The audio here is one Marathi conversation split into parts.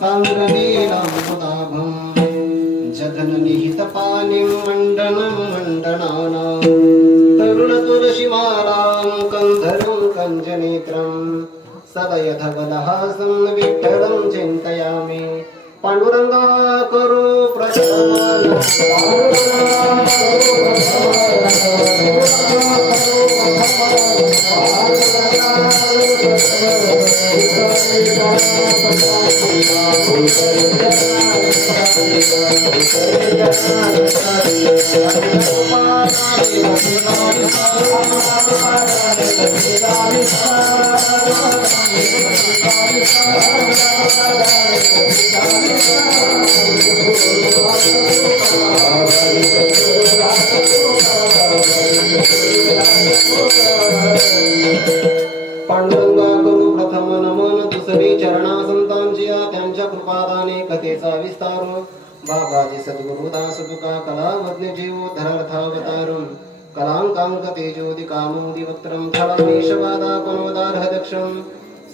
सान्द्रनीलाम्बुदाभं जघननिहितपानिं मण्डनं मण्डनानां तरुणतुलसीमालां कन्धरं कञ्जनेत्रं सदयधवलहासं विठ्ठलं चिन्तयामि पांडुरंगा करू प्रसन्न पांडुरंगा करू प्रथम नमन दुसरी चरणा संतांची त्यांच्या कृपादाने कथेचा विस्तार बाबाजी सद्गुरुदास तुका कलावज्ञ जीव धरार्थावतार कलांकांक तेजोदि कामोदि वक्त्रम थळमेशवादापनोदार्ह दक्षम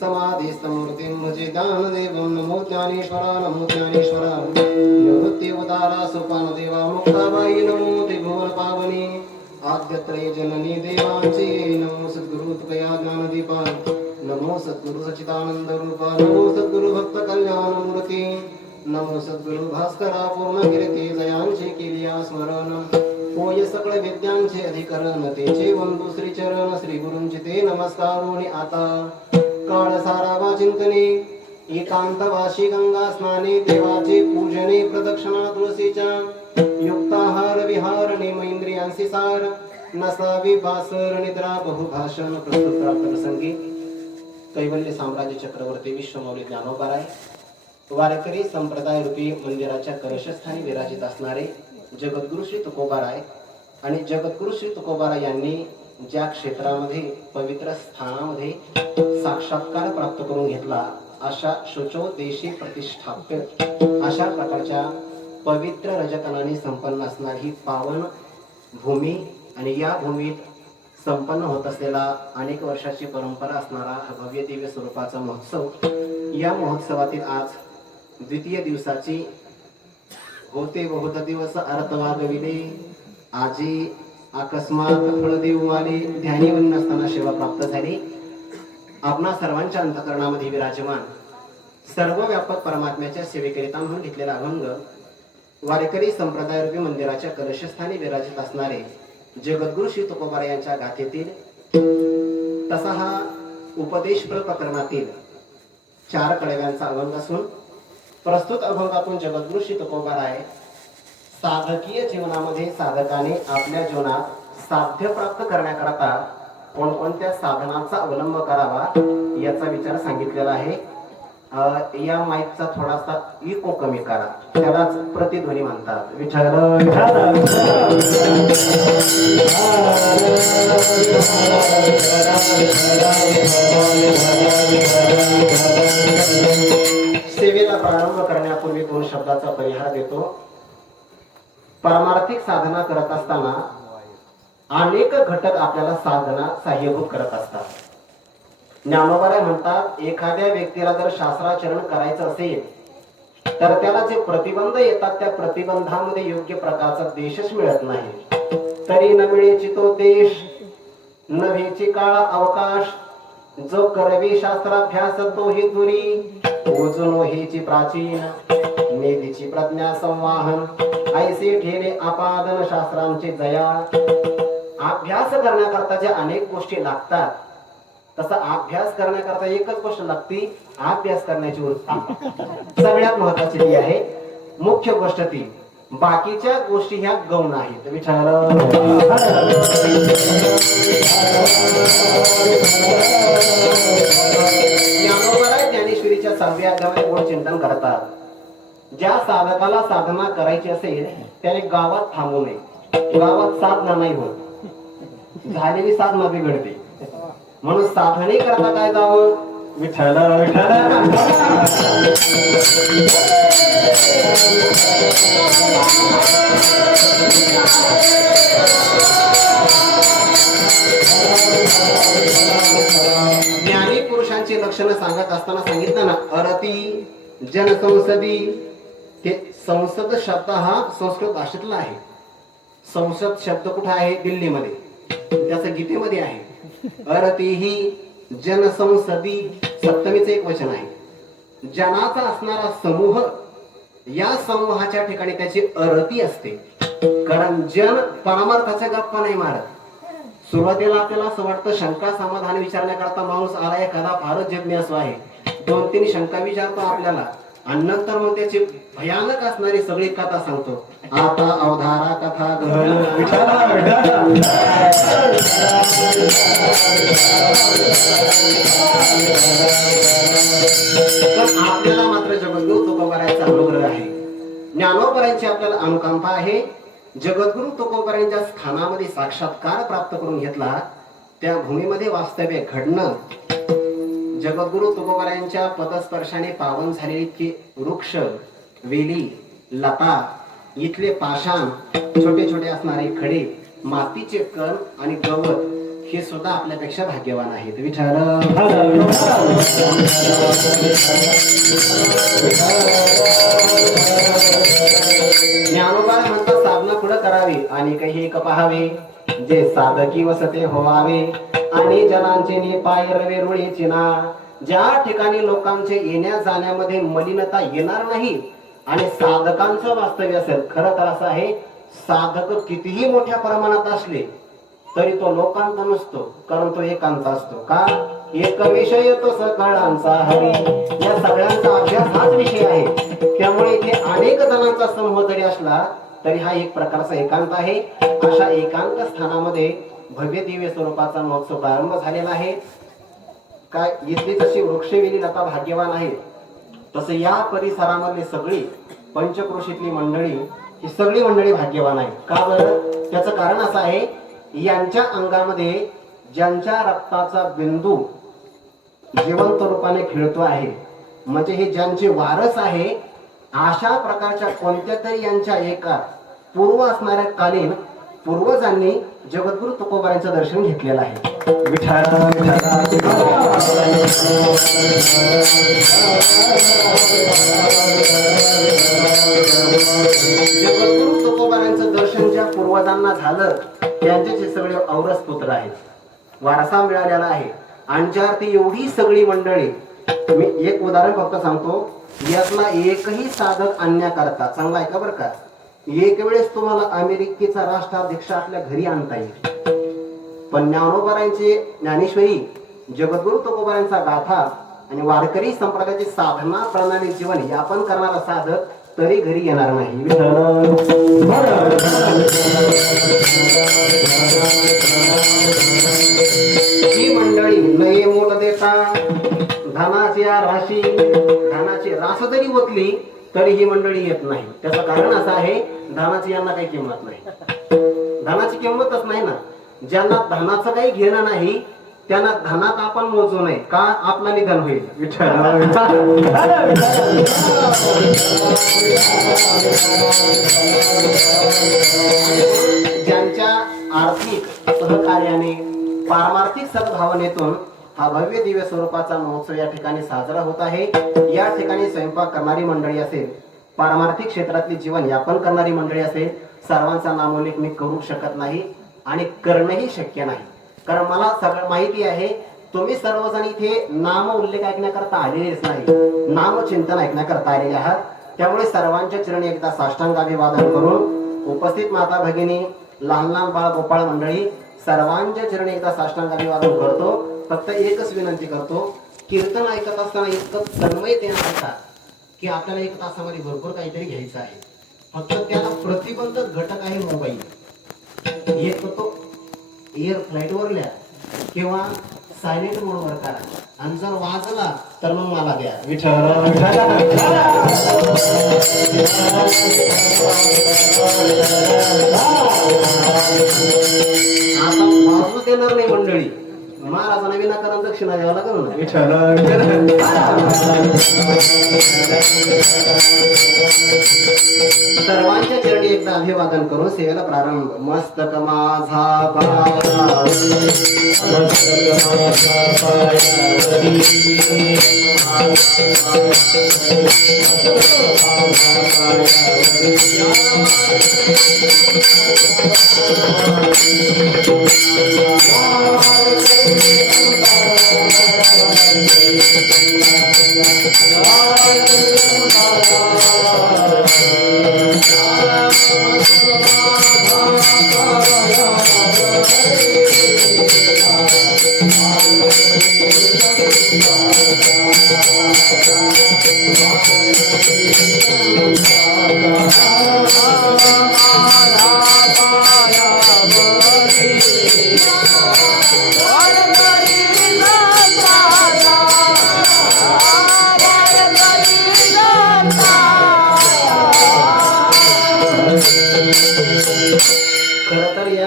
समाधिस्तमूर्तिं भजे ज्ञानदेवं नमो ज्ञानेश्वरा निवृत्ति उदारा सोपान देवा मुक्ताबाई नमो त्रिभुवन पावनी आद्यत्रय जननी देवांची नमो सद्गुरु तुकया ज्ञानदीपा नमो सद्गुरु सच्चिदानंद रूपा नमो सद्गुरु भक्त कल्याण मूर्ती नमो सद्गुरु भास्करा पूर्ण कीर्ती जयांचे केलिया स्मरण होय सकळ विद्यांचे अधिकरण तेचे वंदू श्री चरण श्री गुरूंचे ते नमस्कारोनी आता काळ सारावा चिंतने एकांतवासी गंगा स्नाने देवाचे पूजने प्रदक्षिणा तुळशीच्या युक्ताहार विहार नेमेंद्रियांसी सार नसावी बासर निद्रा बहुभाषण प्रस्तुत प्रार्थनासंगी कैवल्य साम्राज्य चक्रवर्ती विश्वमौली ज्ञानोबाराय वारकरी संप्रदाय रूपी मंदिराच्या कलशस्थानी विराजित असणारे जगद्गुरु श्री तुकोबाराय आणि जगद्गुरु श्री तुकोबाराय यांनी ज्या क्षेत्रामध्ये पवित्र स्थानामध्ये साक्षात्कार प्राप्त करून घेतला अशा शुचो देशी प्रतिष्ठाप्य अशा प्रकारच्या पवित्र रजतनाने संपन्न असणारी ही पावन भूमी आणि या भूमीत संपन्न होत असलेला अनेक वर्षाची परंपरा असणारा हा भव्य दिव्य स्वरूपाचा महोत्सव या महोत्सवातील आज द्वितीय दिवसाची होते बहुत दिवस अर्थवागविले आजी अकस्मात फळदेव आले ध्यानीवन नसताना सेवा प्राप्त झाली आपणा सर्वांच्या अंतःकरणामध्ये विराजमान सर्व व्यापक परमात्म्याच्या सेवेकरिता म्हणून घेतलेला अभंग वारकरी संप्रदाय रूपी मंदिराच्या कलशस्थानी विराजित असणारे जगद्गुरु श्री तुकोबाराय यांच्या गाथेतील तसा हा उपदेश प्रकरणातील 4 कडव्यांचा अभंग असून प्रस्तुत अभंगातून जगद्गुरु श्री तुकोबाराय साधकीय जीवनामध्ये साधकाने आपल्या जीवनात साध्य प्राप्त करण्याकरता कोणकोणत्या साधनांचा अवलंब करावा याचा विचार सांगितलेला आहे या माईकचा थोडासा इको कमी करा त्यालाच प्रतिध्वनी म्हणतात विठ्ठल सेवेला प्रारंभ करण्यापूर्वी 2 शब्दाचा परिहार देतो परमार्थिक साधना करत असताना अनेक घटक आपल्याला साधना सहाय्यभूत करत असतात ज्ञानोबाराय म्हणतात एखाद्या व्यक्तीला जर शास्त्राचरण करायचं असेल तर त्याला जे प्रतिबंध येतात त्या प्रतिबंधामध्ये योग्य प्रकारचा देशच मिळत नाही तरी न मिळेची तो देश न व्हेची काळ अवकाश जो करवी शास्त्राभ्यास तो ही दुरी ओजून हेची प्राचीन नेदीची प्रज्ञा संवाहन ऐसे ठेले आपादन शास्त्रांचे जया अभ्यास करण्याकरता ज्या अनेक गोष्टी लागतात तसा अभ्यास करण्याकरता एकच गोष्ट लागते अभ्यास करण्याची वृत्ती सगळ्यात महत्त्वाची ती आहे मुख्य गोष्ट ती बाकीच्या गोष्टी ह्या गौण आहेत विचार ज्ञानोबाराय ज्ञानेश्वरीच्या 6व्या अध्यायामध्ये गोड चिंतन करतात ज्या साधकाला साधना करायची असेल त्याने गावात थांबू नये गावात साधना नाही होत झालेली साधना बिघडते म्हणून साधने करता काय जावं विठ्ठल विठ्ठल ज्ञानी पुरुषांची लक्षणं सांगत असताना सांगितलं ना अरती जनसंसदी, ते संसद शब्द हा संस्कृत भाषेतला आहे. संसद शब्द कुठे आहे? दिल्लीमध्ये, त्याचं गीतेमध्ये आहे. अरतीही जनसंसदी, सप्तमीचं एक वचन आहे. जनाचा असणारा समूह, या समूहाच्या ठिकाणी त्याची अरती असते. कारण जन परमार्थाच्या गप्पा नाही मारत. सुरुवातीला आपल्याला असं वाटतं शंका समाधान विचारण्याकरता माणूस आला एखादा फारच जिज्ञासू आहे, 2-3 शंका विचारतो आपल्याला आणि नंतर मग त्याची भयानक असणारी सगळी कथा सांगतो. आता अवधारा कथा पण आपल्याला मात्र जगद्गुरु तुकोबारायांचा अनुग्रह आहे, ज्ञानोबारायांची आपल्याला अनुकंपा आहे. जगद्गुरु तुकोबारायांच्या स्थानामध्ये साक्षात्कार प्राप्त करून घेतला, त्या भूमीमध्ये वास्तव्य घडणं, जगद्गुरु तुकोबारायांच्या पदस्पर्शाने पावन झालेले इतके वृक्ष, वेली, लता, इथले पाषाण, छोटे छोटे असणारे खडे, मातीचे कण आणि गवत, हे सुद्धा आपल्यापेक्षा भाग्यवान आहेत. विठ्ठल ज्ञानोबा म्हणतात साधना पुढे करावी आणि काही एक पहावे, जे साधकी वसते होवावे आणि जनांचे ने पाय रवे रुळे चिना. ज्या ठिकाणी लोकांचे येण्या जाण्यामध्ये मलिनता येणार नाही आणि साधकांचं वास्तव्य असेल. खरं तर असं आहे, साधक कितीही मोठ्या प्रमाणात असले तरी तो लोकांचा नसतो, कारण तो एकांचा असतो. का? एक विषय तो सकळांचा हरी, या सगळ्यांचा अभ्यास हाच विषय आहे. त्यामुळे इथे अनेक जणांचा समूह जरी असला तरी हा एक प्रकारचा एकांत आहे. अशा एकांत स्थानामध्ये भव्य दिव्य स्वरूपाचा महोत्सव प्रारंभ झालेला आहे. काय इथली जशी वृक्षवेली लता भाग्यवान आहे, तसं या परिसरामधली सगळी पंचक्रोशीतली मंडळी, ही सगळी मंडळी भाग्यवान आहे. का बरं? त्याचं कारण असं आहे, यांच्या अंगामध्ये ज्यांच्या रक्ताचा बिंदू जिवंत रूपाने खेळतो आहे, म्हणजे हे ज्यांचे वारस आहे, अशा प्रकारच्या कोणत्या तरी यांच्या एका पूर्व असणाऱ्या कालीन पूर्वजांनी जगद्गुरु तुकोबारायांचं दर्शन घेतलेलं आहे. जगद्गुरु तुकोबारायांचं दर्शन ज्या पूर्वजांना झालं, त्यांचे सगळे औरस पुत्र आहेत, वारसा मिळालेला आहे. आणि ज्या ती एवढी सगळी मंडळी, मी एक उदाहरण फक्त सांगतो, यातला एकही साधक आणण्याकरता, चांगला ऐका बरं का, एक वेळेस तुम्हाला अमेरिकेचा राष्ट्राध्यक्ष आपल्या घरी आणता येईल, पण ज्ञानोबारायांची ज्ञानेश्वरी, जगद्गुरु तुकोबारायांचा गाथा आणि वारकरी संप्रदायाची साधना प्रणाली जीवन यापन करणारा साधक तरी घरी येणार नाही. ही मंडळी नये मोल देता धनाची राशी, धनाची रास जरी ओतली तरी ही मंडळी येत नाही. त्याचं कारण असं आहे, धनाची यांना काही किंमत नाही, धनाची किंमतच नाही ना. ज्यांना धनाचं काही घेणं नाही त्यांना धनात आपण मोजू नये, का? आपला निधन होईल. ज्यांच्या आर्थिक सहकार्याने, पारमार्थिक सद्भावनेतून हा भव्य दिव्य स्वरूपाचा महोत्सव या ठिकाणी साजरा होत आहे. या ठिकाणी स्वयंपाक करणारी मंडळी असेल, पारमार्थिक क्षेत्रातली जीवन यापन करणारी मंडळी असेल, सर्वांचा नामोल्लेख मी करू शकत नाही आणि करणंही शक्य नाही. कारण मला सगळं माहिती आहे, तुम्ही सर्वजण इथे नाम उल्लेख ऐकण्याकरता आलेलेच नाही, नामचिंतन ऐकण्याकरता आलेले आहात. त्यामुळे सर्वांच्या चरणी एकदा साष्टांग अभिवादन करून उपस्थित माता भगिनी, लहान लहान बाळ गोपाळ मंडळी, सर्वांच्या चरणी एकदा साष्टांग अभिवादन करतो. फक्त एकच विनंती करतो, कीर्तन ऐकत असताना इतकं तन्मय देण्याकरता की आपल्याला 1 तासामध्ये भरपूर काहीतरी घ्यायचं आहे. फक्त त्याला प्रतिबंधक घटक आहे मोबाईल. एक तो एअर फ्लाईट वर लिहा किंवा सायलेंट मोड वर करा, आणि जर वाजला तर मग मला द्या. आता वाजू देणार नाही मंडळी, महाराजांना विनाकारण दक्षिणा द्यावं लागेल ना. सर्वांच्या चरणी एकदा अभिवादन करून सेवेला प्रारंभ. मस्तक माझा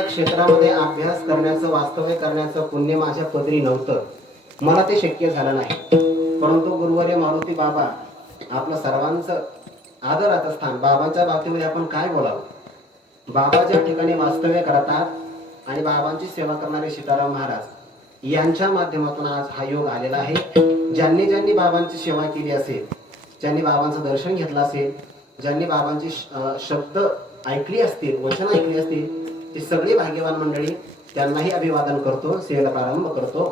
क्षेत्रामध्ये अभ्यास करण्याचं, वास्तव्य करण्याचं पुण्य माझ्या पदरी नव्हतं. मला ते शक्य झालं नाही. परंतु गुरुवर्य मारुती बाबा आपलं सर्वांचं आदराचं स्थान. बाबांच्या बाबतीमध्ये आपण काय बोलावं. बाबा ज्या ठिकाणी वास्तव्य करतात आणि बाबांची सेवा करणारे सीताराम महाराज यांच्या माध्यमातून आज हा योग आलेला आहे. ज्यांनी ज्यांनी बाबांची सेवा केली असेल, ज्यांनी बाबांचं दर्शन घेतलं असेल, ज्यांनी बाबांची शब्द ऐकली असतील, वचन ऐकली असतील, ते सगळी भाग्यवान मंडळी. त्यांनाही अभिवादन करतो. सेवेला प्रारंभ करतो.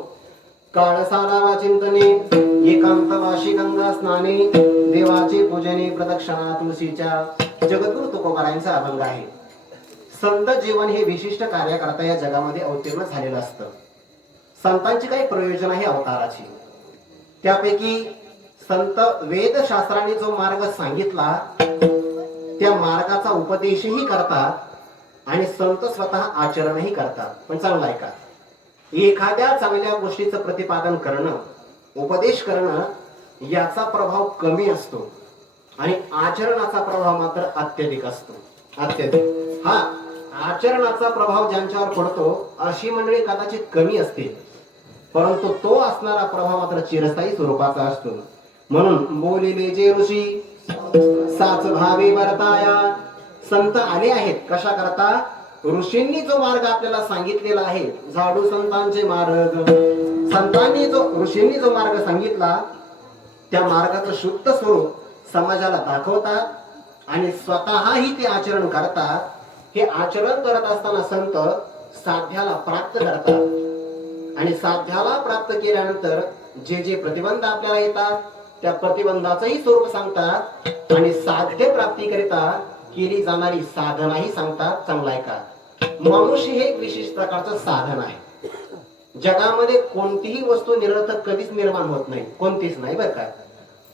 काळ सारावा चिंतने एकांतवाशी गंगा स्नाने देवाचे पूजने प्रदक्षिणा तुळशीच्या. जगद्गुरु तुकोबारायांचा अभंग आहे. संत जीवन हे विशिष्ट कार्य करता या जगामध्ये अवतीर्ण झालेलं असतं. संतांची काही प्रयोजन आहे अवताराची. त्यापैकी संत वेदशास्त्राने जो मार्ग सांगितला त्या मार्गाचा उपदेशही करतात आणि संत स्वतः आचरणही करतात. पण चांगलं ऐका, एखाद्या चांगल्या गोष्टीचं प्रतिपादन करणं, उपदेश करणं याचा प्रभाव कमी असतो आणि आचरणाचा प्रभाव मात्र अत्यधिक असतो. अत्यधिक. हा आचरणाचा प्रभाव ज्यांच्यावर पडतो अशी मंडळी कदाचित कमी असतील, परंतु तो असणारा प्रभाव मात्र चिरस्थायी स्वरूपाचा असतो. म्हणून बोलिले जे ऋषी साच भावे वर्ताया. संत आले आहेत कशा करता. ऋषींनी जो मार्ग आपल्याला सांगितलेला आहे, झाडू संतांचे मार्ग. ऋषींनी जो मार्ग सांगितला त्या मार्गाचं शुद्ध स्वरूप समाजाला दाखवतात आणि स्वतःही ते आचरण करतात. हे आचरण करत असताना संत साध्याला प्राप्त करतात आणि साध्याला प्राप्त केल्यानंतर जे जे प्रतिबंध आपल्याला येतात त्या प्रतिबंधाचंही स्वरूप सांगतात आणि साध्य प्राप्तीकरिता केली जाणारी साधनाही सांगतात. चांगला आहे का. मनुष्य हे एक विशेष प्रकारचं साधन आहे. जगामध्ये कोणतीही वस्तू निरर्थक कधीच निर्माण होत नाही. कोणतीच नाही बरं का.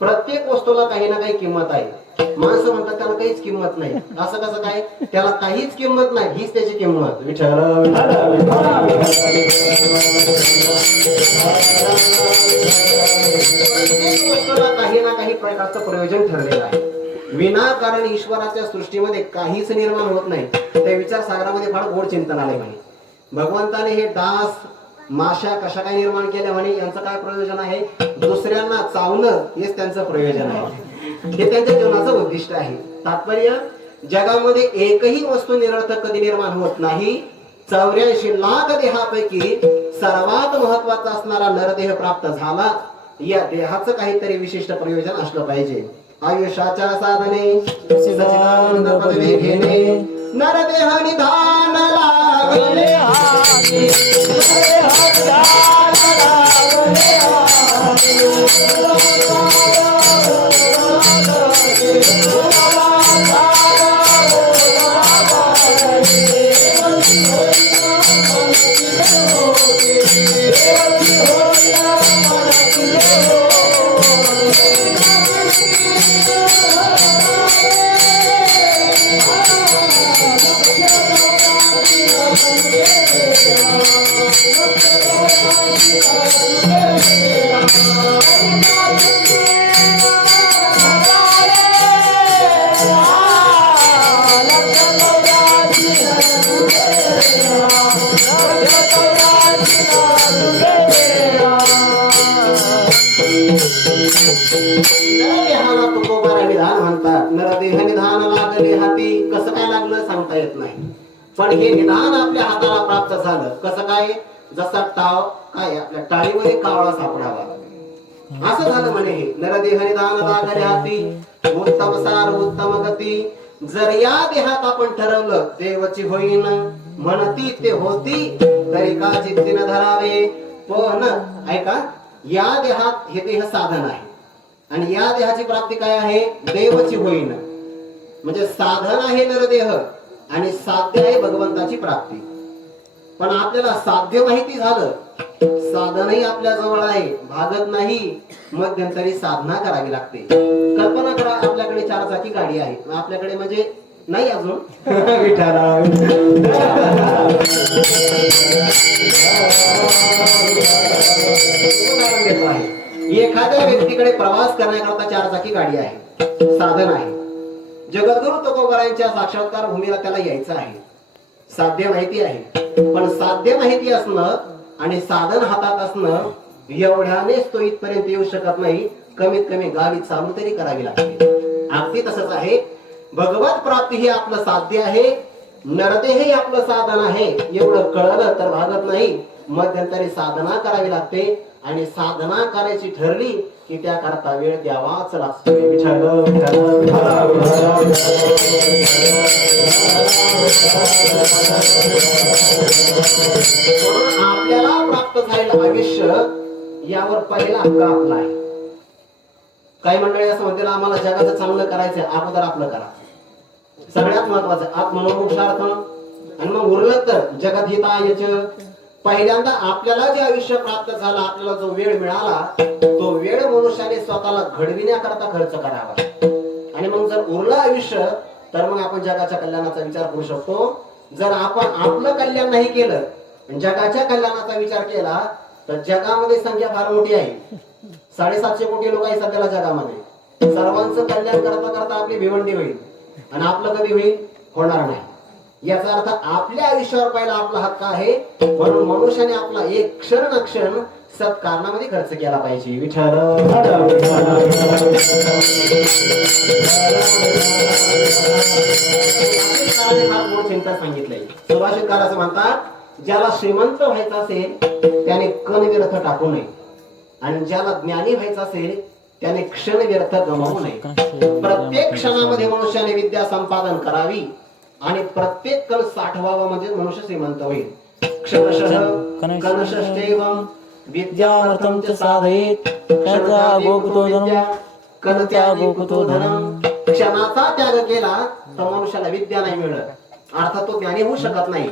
प्रत्येक वस्तूला काही ना काही किंमत आहे. माणसं म्हणतात त्याला काहीच किंमत नाही. असं कसं काय. त्याला काहीच किंमत नाही, हीच त्याची किंमत. प्रत्येक वस्तूला काही ना काही प्रकारचं प्रयोजन ठरलेलं आहे. विनाकारण ईश्वराच्या सृष्टीमध्ये काहीच निर्माण होत नाही. त्या विचार सागरामध्ये फार गोड चिंतन आले म्हणे. भगवंताने हे डास माशा कशा काय निर्माण केल्या म्हणे. यांचं काय प्रयोजन आहे. दुसऱ्यांना चावणं हेच त्यांचं प्रयोजन आहे. हे त्यांच्या जीवनाचं उद्दिष्ट आहे. तात्पर्य जगामध्ये एकही वस्तू निरर्थक कधी निर्माण होत नाही. 84 लाख देहापैकी सर्वात महत्वाचा असणारा नरदेह प्राप्त झाला. या देहाचं काहीतरी विशिष्ट प्रयोजन असलं पाहिजे. आयुष्याच्या साधने सच्चिदानंद पदवी घेणे नरदेह निधान लागले. Yeah. नरदेहाला तुकोबारा विधान म्हणतात. नरदेह निधान लागले हाती. कसं काय लागलं सांगता येत नाही, पण हे निधान आपल्या हाताला प्राप्त झालं. कसं काय? जसा टाव काय आपल्या टाळीमध्ये कावळा सापडावा असं झालं म्हणे. हे नरदेह निधान लागले हाती. उत्तम सार उत्तम गती. जर या देहात आपण ठरवलं देवची होईन म्हणती ते होती, तरी का जिद्दीन धरावे. पण ऐका, या देहात हे देह साधन आहे आणि या देहाची प्राप्ती काय आहे? देवची होईन. म्हणजे साधन आहे नरदेह आणि साध्य आहे भगवंताची प्राप्ती. पण आपल्याला साध्य माहिती झालं, साधनही आपल्या जवळ आहे, भागत नाही, मध्यंतरी साधना करावी लागते. कल्पना करा, आपल्याकडे 4 चाकी गाडी आहे, आपल्याकडे म्हणजे नाही अजून एखाद्या व्यक्तीकडे प्रवास करण्याकरता 4 चाकी गाडी आहे, साधन आहे. जगद्गुरु तुकोबारायांच्या साक्षात्कार भूमीला त्याला यायचं आहे, साध्य माहिती आहे. पण साध्य माहिती असणं आणि साधन हातात असणं एवढ्यानेच तो इथपर्यंत येऊ शकत नाही. कमीत कमी गावी चालू तरी करावी लागते. अगदी तसंच आहे, भगवत प्राप्ती हे आपलं साध्य आहे, नरदेह हे आपलं साधन आहे. एवढं कळलं तर भागत नाही, मध्यंतरी साधना करावी लागते. आणि साधना करायची ठरली की त्याकरता वेळ द्यावाच लागतो. आपल्याला प्राप्त झालेलं आयुष्य यावर पहिला हक्क आपला आहे. काही मंडळी असं म्हणतील आम्हाला जगाचं चांगलं करायचंय, अगोदर आपलं करा. सगळ्यात महत्वाचं आत्मनोमोक्षार्थ. आणि मग उरलं तर जगत हितायच. पहिल्यांदा आपल्याला जे आयुष्य प्राप्त झालं, आपल्याला जो वेळ मिळाला, तो वेळ मनुष्याने स्वतःला घडविण्याकरता खर्च करावा. आणि मग जर उरलं आयुष्य तर मग आपण जगाच्या कल्याणाचा विचार करू शकतो. जर आपण आपलं कल्याण नाही केलं, जगाच्या कल्याणाचा विचार केला, तर जगामध्ये संख्या फार मोठी आहे. 750 कोटी लोक आहेत सध्याला जगामध्ये. सर्वांचं कल्याण करता करता आपली भिवंडी होईल आणि आपलं कधी होईल? होणार नाही. याचा अर्थ आपल्या आयुष्यावर पहिला आपला हक्क आहे. म्हणून मनुष्याने आपला एक क्षण न क्षण सत्कारणामध्ये खर्च केला पाहिजे. विठ्ठल चिंता सांगितलंय. सुभाषितकार असं म्हणतात, ज्याला श्रीमंत व्हायचं असेल त्याने कण व्यर्थ टाकू नये, आणि ज्याला ज्ञानी व्हायचं असेल त्याने क्षण व्यर्थ गमावू नये. प्रत्येक क्षणामध्ये मनुष्याने विद्या संपादन करावी आणि प्रत्येक कण साठवावा, म्हणजे मनुष्य श्रीमंत होईल. क्षणशः कणशश्चैवं विद्यार्थं च साधयेत्. क्षणत्यागो कुतो धनं, कणत्यागो कुतो धनं. क्षणाचा त्याग केला तर मनुष्याला विद्या नाही मिळत, अर्थात तो ज्ञानी होऊ शकत नाही.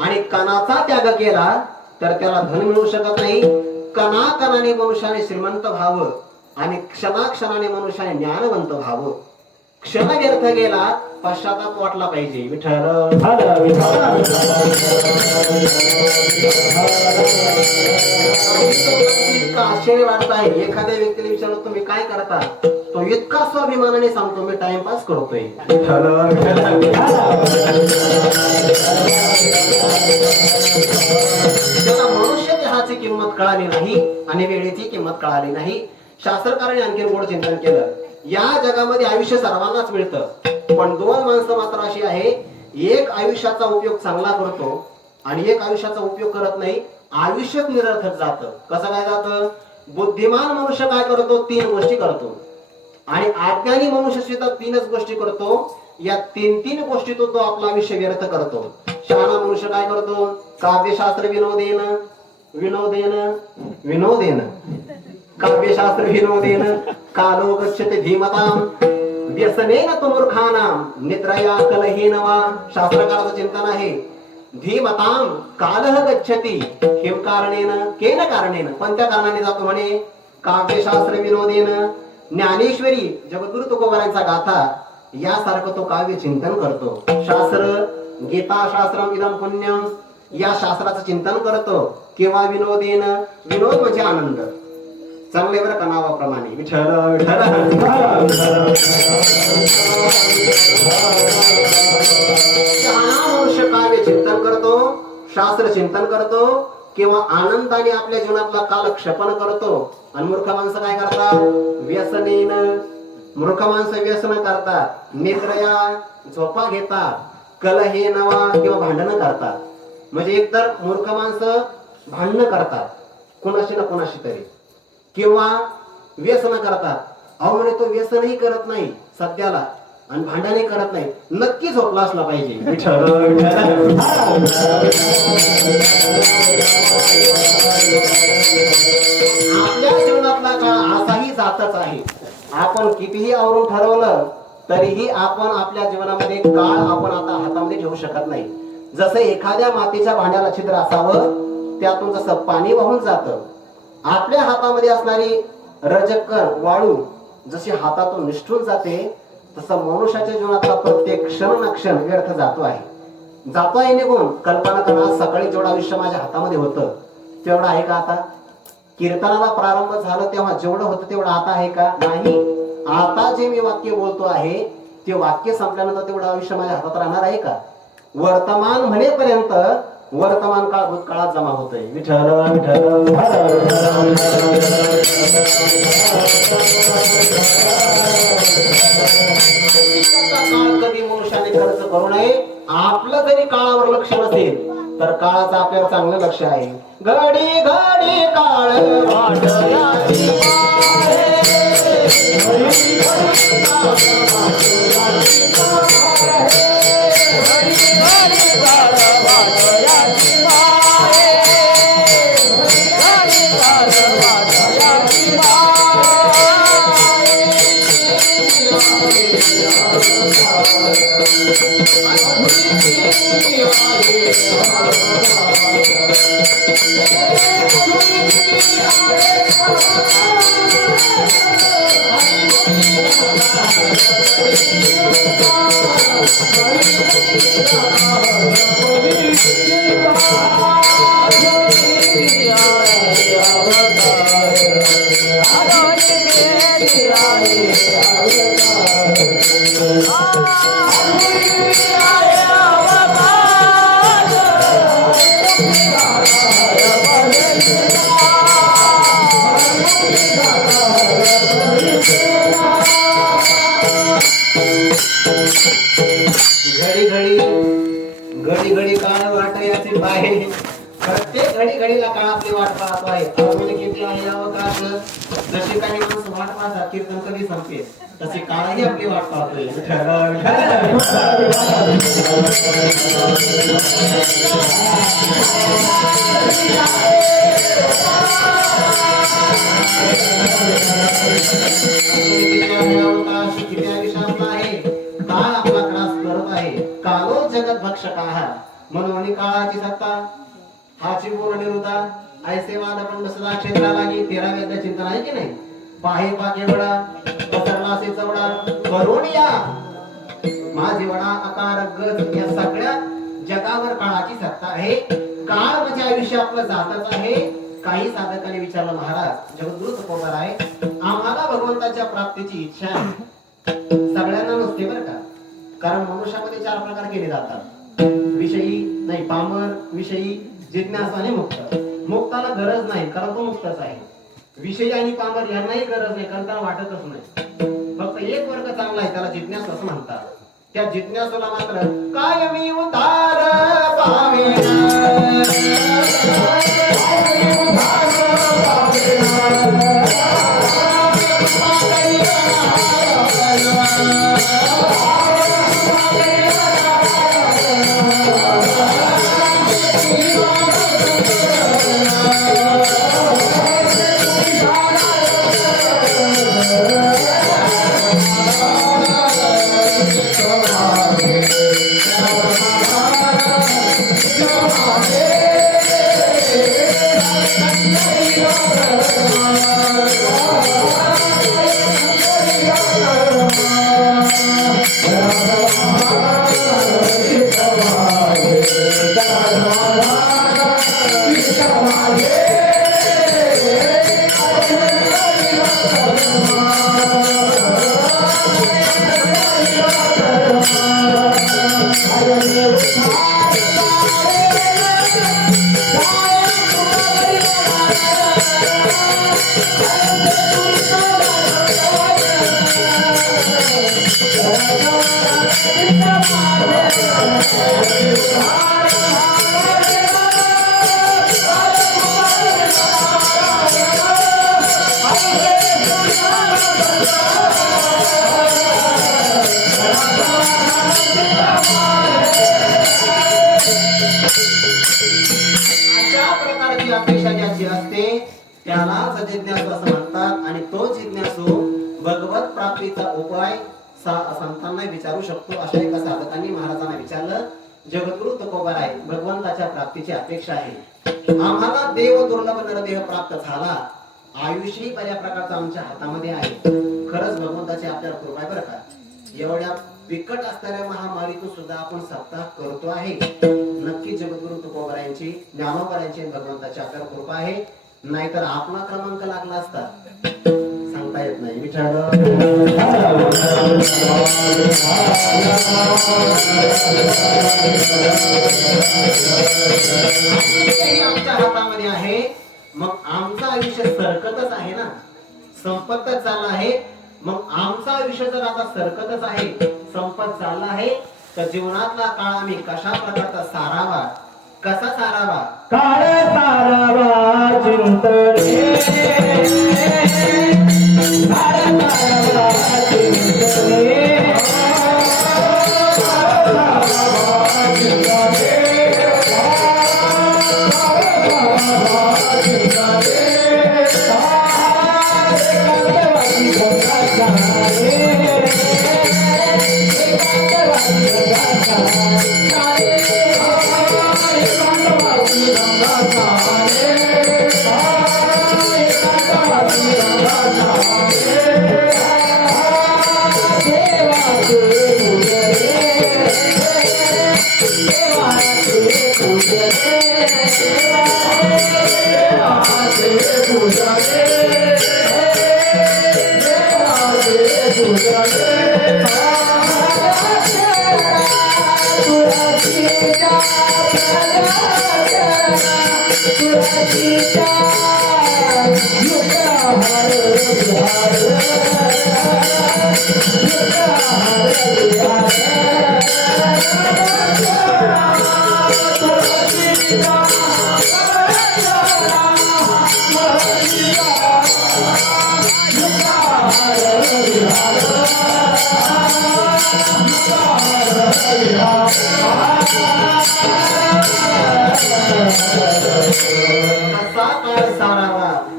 आणि कणाचा त्याग केला तर त्याला धन मिळू शकत नाही. कणाकणाने मनुष्याने श्रीमंत व्हावं आणि क्षणाक्षणाने मनुष्याने ज्ञानवंत व्हावं. क्षण व्यर्थ गेला, पश्चाताप वाटला पाहिजे. विठ्ठल इतका आश्चर्य वाटत आहे. एखाद्या व्यक्तीने विचारलं तुम्ही काय करता, तो इतका स्वाभिमानाने सांगतो मी टाइमपास करतोय. त्याला मनुष्य देहाची किंमत कळाली नाही आणि वेळेची किंमत कळाली नाही. शास्त्रकारांनी आणखी गोड चिंतन केलं. या जगामध्ये आयुष्य सर्वांनाच मिळतं, पण 2 माणसं मात्र अशी आहे, एक आयुष्याचा उपयोग चांगला करतो आणि एक आयुष्याचा उपयोग करत नाही. आयुष्यच निरर्थक जातं. कसं काय जातं? बुद्धिमान मनुष्य काय करतो? 3 गोष्टी करतो आणि अज्ञानी मनुष्य सुद्धा 3च गोष्टी करतो. या 3 गोष्टी तो आपलं आयुष्य व्यर्थ करतो. शहाणा मनुष्य काय करतो? काव्यशास्त्र विनोदेन विनोदेन विनोदेन काव्यशास्त्र विनोदेन कालो गच्छते धीमताम व्यसनेन तो मूर्खानाम निद्रया कलहीनवा. शास्त्रकाराचं चिंतन आहे, धीमताम कालह गच्छति किम कारणेन केन कारणेन. कोणत्या कारणाने जातो म्हणे? काव्यशास्त्र विनोदेन. ज्ञानेश्वरी जगद्गुरु तुकोबारायांचा गाथा यासारखं तो काव्य चिंतन करतो. शास्त्र गीता शास्त्रम इदम पुण्यम, या शास्त्राचं चिंतन करतो. किंवा विनोदेन, विनोद म्हणजे आनंद, चांगले बरं का नावाप्रमाणे. विठ्ठल विठ्ठल. शहाणा मनुष्य काव्य चिंतन करतो, शास्त्र चिंतन करतो किंवा आनंदाने आपल्या जीवनातला काल क्षपन करतो. आणि मूर्ख माणसं काय करतात? व्यसनेन. मूर्ख माणसं व्यसन करतात, निद्रया झोपा घेतात, कलहे नवा किंवा भांडणं करतात. म्हणजे एकतर मूर्ख माणसं भांडणं करतात कोणाशी ना कोणाशी तरी, किंवा व्यसन करतात. अहो म्हणे तो व्यसनही करत नाही सध्याला आणि भांडणही करत नाही, नक्की झोपला असला पाहिजे. आपल्या जीवनातला काळ असाही जातच आहे. आपण कितीही आवरून ठरवलं तरीही आपण आपल्या जीवनामध्ये काळ आपण आता हातामध्ये घेऊ शकत नाही. जसं एखाद्या मातीच्या भांड्याला छिद्र असावं, त्यातून जसं पाणी वाहून जातं, आपल्या हातामध्ये असणारी रजकण वाळू जशी हातातून निष्ठून जाते, तसं मनुष्याच्या जीवनातला प्रत्येक क्षण ना क्षण व्यर्थ जातो आहे निघून. कल्पना करा, सकाळी जेवढं आयुष्य माझ्या हातामध्ये होतं तेवढं आहे का आता? कीर्तनाला प्रारंभ झालं तेव्हा जेवढं होतं तेवढं आता आहे का? नाही. आता जे मी वाक्य बोलतो आहे ते वाक्य संपल्यानंतर तेवढं आयुष्य माझ्या हातात राहणार आहे का? वर्तमान म्हणेपर्यंत वर्तमान काळ भूतकाळात जमा होतोय. विठ्ठल विठ्ठल. काळ कधी मनुष्याने खर्च करू नये. आपलं जरी काळावर लक्ष नसेल तर काळाचं आपल्यावर चांगलं लक्ष आहे. घडी घडी काळ वाटयाची घडी घडी काळ वाटयाची बाहे. प्रत्येक घडी घडीला काळ आपली वाट पाहतो आहे. किती आहे अवकाश. जशी काही माणसं वाट पाहतात कीर्तन कधी संपेल, तशी काळही आपली वाट पाहतोय. काळ आपला त्रास करत आहे. कालो जगत भक्षक आहार म्हणून काळाची सत्ता हाची पूर्ण निरुता ऐसे वाद पण बसला क्षेत्रा लागी. 13व्या चिंतन आहे की नाही? पाहे पाके वडा पसरला असे चवडा करून या माझे वडा आकार गज. या सगळ्या जगावर काळाची सत्ता आहे. काळ म्हणजे आयुष्य आपलं जातच आहे. काही साधकांनी विचारलं, महाराज जगद्गुरु तुकोबार आहे, आम्हाला भगवंताच्या प्राप्तीची इच्छा आहे. सगळ्यांना नसते बरं का, कारण मनुष्यामध्ये 4 प्रकार केले जातात. विषयी नाही पामर, विषयी, जिज्ञासा आणि मुक्त. मुक्ताला गरज नाही कारण तो मुक्तच आहे. विषयी आणि पामर यांनाही गरज नाही कारण त्याला वाटतच नाही. फक्त एक वर्ग चांगला आहे, त्याला जिज्ञासा असं म्हणतात. त्या जिज्ञासूला मात्र कायमी उतार पावेना. प्रकारची अपेक्षा ज्याची असते त्यालाच जिज्ञासू असं म्हणतात आणि तो जिज्ञासू भगवत प्राप्तीचा उपाय संतांना विचारू शकतो. अशा एका साधकांनी महाराजांना विचारलं, जगद्गुरु तुकोबाराय, भगवंताच्या प्राप्तीची अपेक्षा आहे, आम्हाला देव दुर्लभ नरदेह प्राप्त झाला, आयुष्यही बऱ्या प्रकारचा आमच्या हातामध्ये आहे, खरंच भगवंताची आपल्याला कृपा आहे बरं का. एवढ्या बिकट असणाऱ्या महामारीतून सुद्धा आपण सप्ताह करतो आहे. नक्की जगद्गुरु तुकोबारायांची, ज्ञानोबारायांची, भगवंताची आपल्याला कृपा आहे, नाहीतर आपला क्रमांक लागला असता सांगता येत नाही. विठ्ठल आमच्या हातामध्ये आहे, मग आमचं आयुष्य सरकतच आहे ना, संपतच चालला आहे. मग आमचं आयुष्य जर आता सरकतच आहे, संपत चालला आहे, तर जीवनातला काळ आम्ही कशा प्रकारचा सारावा, कसा सारावा, काळ सारावा चिंतने, काळ सारावा चिंतने,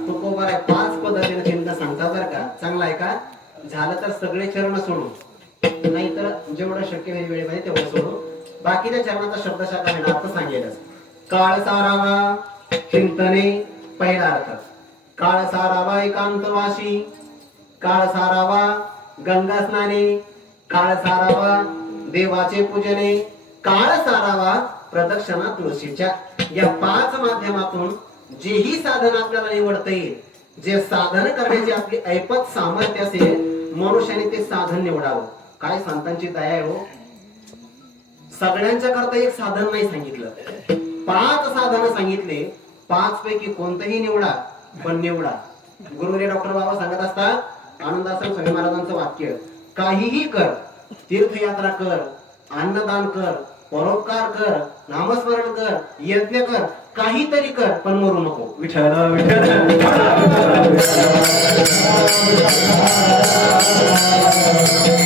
तुकोबाराय 5 पद्धतीने चिंता सांगता बरं का. चांगला आहे का. झालं तर सगळे चरण सोडू, नाहीतर जेवढं शक्य होईल वेळेमध्ये तेवढं सोडू. बाकीच्या चरणाचा शब्दशाखा मी अर्थ सांगेलच. काळ सारावा चिंतने, पहिला अर्थ काळ सारावा एकांतवासी, काळ सारावा गंगा स्नाने, काळ सारावा देवाचे पूजने, काळ सारावा प्रदक्षिणा तुळशीच्या. या 5 माध्यमातून जेही साधन आपल्याला निवडता येईल, जे साधन करण्याची आपली ऐपत सामर्थ्य असेल, मनुष्याने ते साधन निवडावं. काय संतांची दया आहे हो. सगळ्यांच्या करता एक साधन नाही सांगितलं, 5 साधन सांगितले. 5 पैकी कोणतंही निवडा, पण निवडा. गुरुदेव डॉक्टर बाबा सांगत असतात, आनंदाश्रम स्वामी महाराजांचं वाक्य, काहीही कर, तीर्थयात्रा कर, अन्नदान कर, परोपकार कर, नामस्मरण कर, यज्ञ कर, काहीतरी कर, पण मरू नको. विठ्ठल विठ्ठल.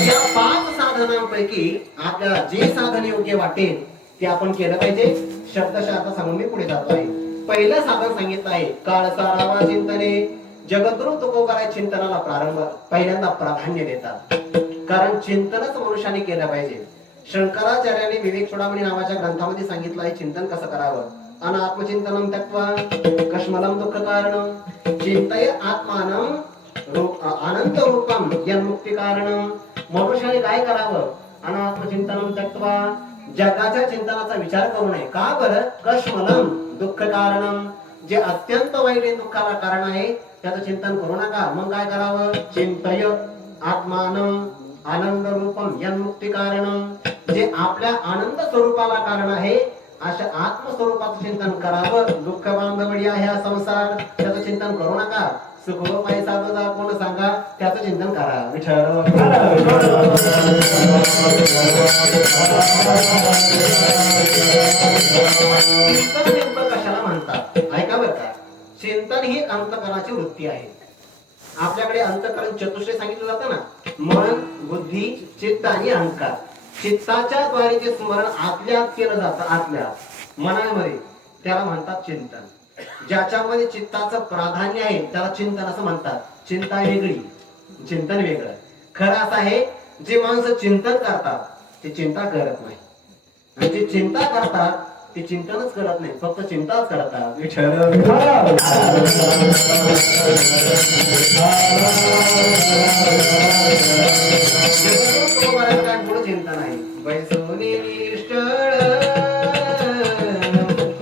या 5 साधनांपैकी आपल्याला जे साधन योग्य वाटेल ते आपण केलं पाहिजे. शब्दशः आता सांगून मी पुढे जातो आहे. पहिलं साधन सांगितलं आहे काळ सारावा चिंतने. जगद्गुरु तुकोबाराय चिंतनाला पहिल्यांदा प्राधान्य देतात, कारण चिंतनच मनुष्याने केलं पाहिजे. शंकराचार्यांनी विवेक चूडामणी नावाच्या ग्रंथामध्ये सांगितलं आहे चिंतन कसं करावं. अनात्मचिंतनम त्यक्त्वा कश्मलं दुःख कारणं, चिंतय आत्मानं अनंत रूपम यन्मुक्ती कारणं. मनुष्याने काय करावं. अनात्मचिंतनम त्यक्त्वा, जगाच्या चिंतनाचा विचार करू नये. का बरं. कश्मलं दुःख कारणं, जे अत्यंत वाईट दुःखाला कारण आहे त्याचं चिंतन करू नका. मग काय करावं. चिंतय आत्मानं आनंद रूपम यन्मुक्ती कारणं, जे आपल्या आनंद स्वरूपाला कारण आहे अशा आत्मस्वरूपाचं चिंतन करावं. दुःख बांधवडी आहे हा संसार, त्याचं चिंतन चिंतन करू नका. सुख व पैसा कोण सांगा त्याचं चिंतन करा. विठ्ठल चिंतन नेमकं कशाला म्हणतात ऐका बरं का. चिंतन ही अंतकरणाची वृत्ती आहे. आपल्याकडे अंतकरण चतुष्टय सांगितलं जातं ना, मन, बुद्धी, चित्त आणि अहंकार. चित्ताच्या द्वारे जे स्मरण आतल्या केलं जातं, आतल्या मनामध्ये, त्याला म्हणतात चिंतन. ज्याच्यामध्ये चित्ताचं प्राधान्य आहे त्याला चिंतन असं म्हणतात. चिंता वेगळी, चिंतन वेगळं. खरं असं आहे, जे माणसं चिंतन करतात ते चिंता करत नाही, आणि जे चिंता करतात ते चिंतनच करत नाही, फक्त चिंताच करतात. पुढे चिंतन आहे. बैसोनी निष्ठळ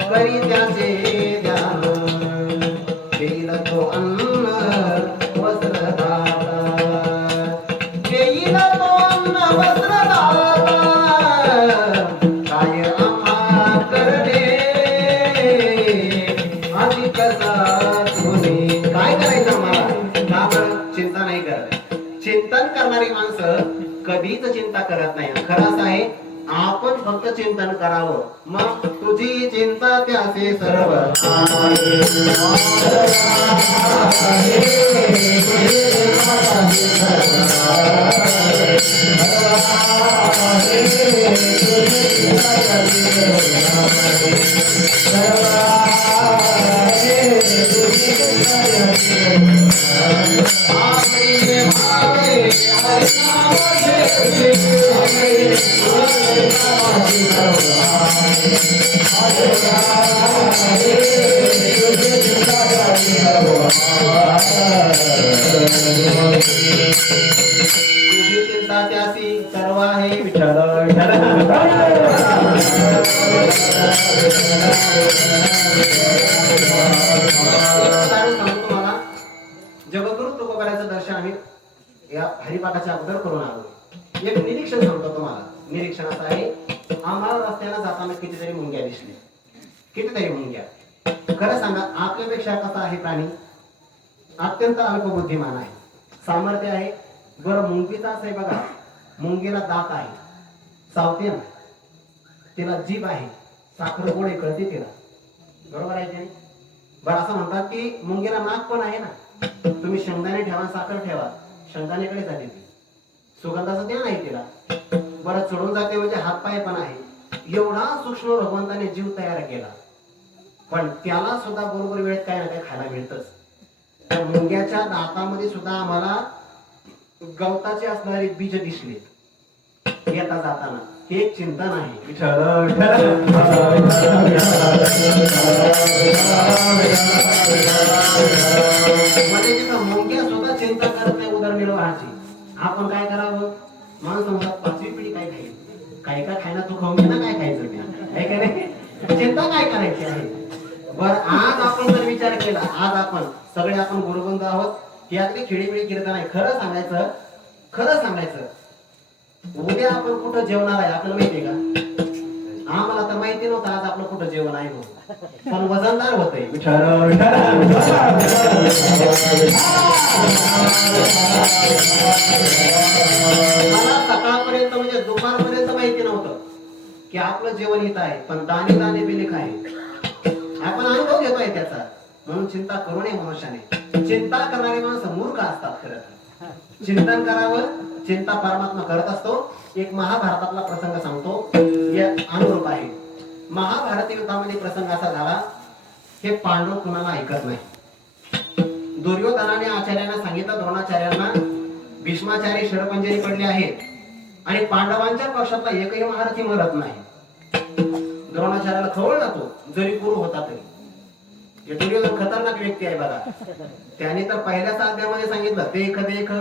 करी त्याचे ध्यान, देईल तो अन्न वस्त्र दाता, देईल तो अन्न वस्त्र दाता, काय आम्हा करणे आधी कसा तुम्ही. काय करायचं आम्हाला? का बरं चिंता नाही करत? चिंतन करणारी माणसं कधीच चिंता करत नाही. खरं असं आहे, आपण फक्त चिंतन करावं, मग तुझी चिंता त्याचे सर्व. तुझी चिंता त्यासी सर्व आहे. विठ्ठल सांगतो मला, जगद्गुरु तुकोबाराचं दर्शन आम्ही या हरिपाठाच्या अगोदर करून आलो. एक निरीक्षण सांगतो तुम्हाला. निरीक्षण असं आहे, आम्हाला रस्त्याला जाताना कितीतरी मुंग्या दिसली, कितीतरी मुंग्या. खरं सांगा, आपल्यापेक्षा कसा आहे प्राणी? अत्यंत अल्पबुद्धिमान आहे, सामर्थ्य आहे. बरं, मुंगीचा असं आहे बघा, मुंगीला दात आहे, चावते ना, तिला जीभ आहे, साखर गोड आहे, कळते तिला, बरोबर आहे की नाही? बरं, असं म्हणतात की मुंगीला नाक पण आहे ना. तुम्ही शेंगदाणे ठेवा, साखर ठेवा, शेंगदाणेकडे जाते ती, सुगंधाचं ज्ञान आहे तिला. बरं, चढून जाते म्हणजे हातपाय पण आहे. एवढा सूक्ष्म भगवंताने जीव तयार केला, पण त्याला सुद्धा बरोबर वेळेत काय ना काय खायला मिळतच. त्या मुंग्याच्या दातामध्ये सुद्धा आम्हाला गवताचे असणारे बीज दिसले येता जाताना. हे एक चिंतन आहे. म्हणजे तिथं मुंग्या सुद्धा चिंता करत नाही उदरनिर्वाहाची. आपण काय करावं? माणूस म्हणतात 5वी पिढी काय खाईल, काय काय खायला तू खाऊन घे ना, काय खायचं ते, काय काय नाही, चिंता काय करायची आहे. बर, आज आपण जर विचार केला, आज आपण सगळे आपण गुरुबंधू आहोत, ही अगदी खिळीबिळी कीर्तन आहे. खरं सांगायचं, खरं सांगायचं, उद्या आपण कुठं जेवणार आहे आपल्याला माहितीये का? आम्हाला तर माहिती नव्हतं आज आपलं कुठं जेवण आहे म्हणून, पण वजनदार होतंय. मला सकाळपर्यंत म्हणजे दुपारपर्यंत माहिती नव्हतं की आपलं जेवण इथं आहे, पण दाणे दाणे बिले काय आपण अनुभव घेतोय त्याचा. म्हणून चिंता करू नये मनुष्याने. चिंता करणारे माणसं मूर्ख असतात. खरं चिंतन करावं, चिंता परमात्मा करत असतो. एक महाभारतातला प्रसंग सांगतो, या अनुरूप आहे. महाभारत युद्धामध्ये प्रसंग असा झाला, हे पांडव कुणाला ऐकत नाही. दुर्योधनाने आचार्यांना सांगितलं, द्रोणाचार्यांना, भीष्माचार्य शरपंजरी पडले आहेत आणि पांडवांच्या पक्षातला एकही महारथी मरत नाही. द्रोणाचार्याला खवळ जातो, जरी गुरु होता तरी. हे दुर्योधन खतरनाक व्यक्ती आहे बघा. त्याने तर पहिल्याच अध्यायामध्ये सांगितलं, देख देख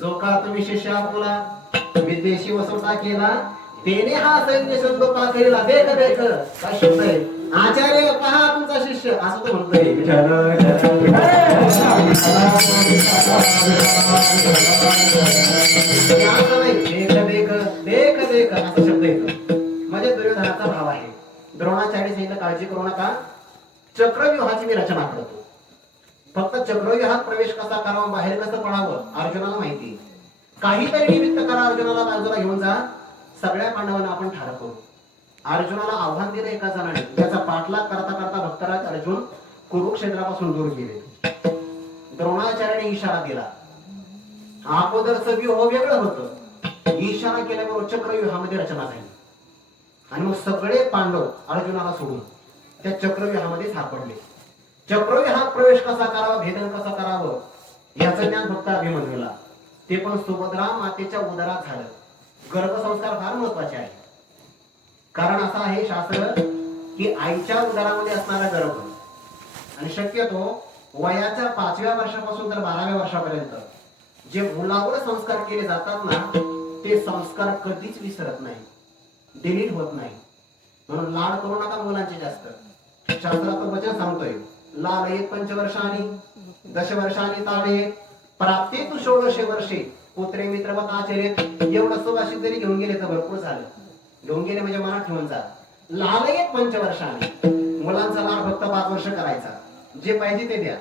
जो का तुम्ही शिष्य आपला विदेशी वसवता केला, तेने हा सैन्य शब्द पाखरीला. देख देख काय शब्द आहे, आचार्य पहा तुमचा शिष्य, असं तो म्हणतोय. देख देख देख देख असा शब्द येतो, म्हणजे दुर्योधनाचा भाव आहे. द्रोणाचार्य सांगितलं, काळजी करू नका, चक्रव्यूहाची मी रचना करतो. फक्त चक्रव्यूहात प्रवेश कसा करावा, बाहेर कसं पडावं अर्जुनाला माहिती. काहीतरी निमित्त करा, अर्जुनाला बाजूला घेऊन जा, सगळ्या पांडवांना आपण ठार करू. अर्जुनाला आव्हान दिलं एका जणाने, त्याचा पाठलाग करता करता भक्तराज अर्जुन कुरुक्षेत्रापासून दूर गेले. द्रोणाचार्याने इशारा दिला. अगोदरचं व्यूह वेगळं होतं, इशारा केल्याबरोबर चक्रव्यूहामध्ये रचना झाली आणि मग सगळे पांडव अर्जुनाला सोडून त्या चक्रव्यूहामध्ये सापडले. चक्रव्यूहात प्रवेश कसा करावा, भेदन कसं करावं याचं ज्ञान फक्त अभिमन्यूला, ते पण सुभद्रा मातेच्या उदरात झालं. गर्भसंस्कार फार महत्वाचे आहे. कारण असं आहे शास्त्र की आईच्या उदरामध्ये असणारा गर्भ आणि शक्यतो वयाच्या 5व्या वर्षापासून तर 12व्या वर्षापर्यंत जे मुलावर संस्कार केले जातात ना, ते संस्कार कधीच विसरत नाही, डिलीट होत नाही. म्हणून लाड करू नका मुलांचे जास्त. शास्त्राचं वचन सांगतोय, लालयेत पंचवर्षांनी दशवर्षांनी ताडयेत प्राप्ते तू 16 वर्षे पुत्रे मित्रवत आचरेत. एवढं सुभाषित जरी घेऊन गेले तर भरपूर झालं. घेऊन गेले म्हणजे मनात ठेवून जा. लालयेत पंचवर्षांनी, मुलांचा लाड फक्त 5 वर्ष करायचा, जे पाहिजे ते द्या.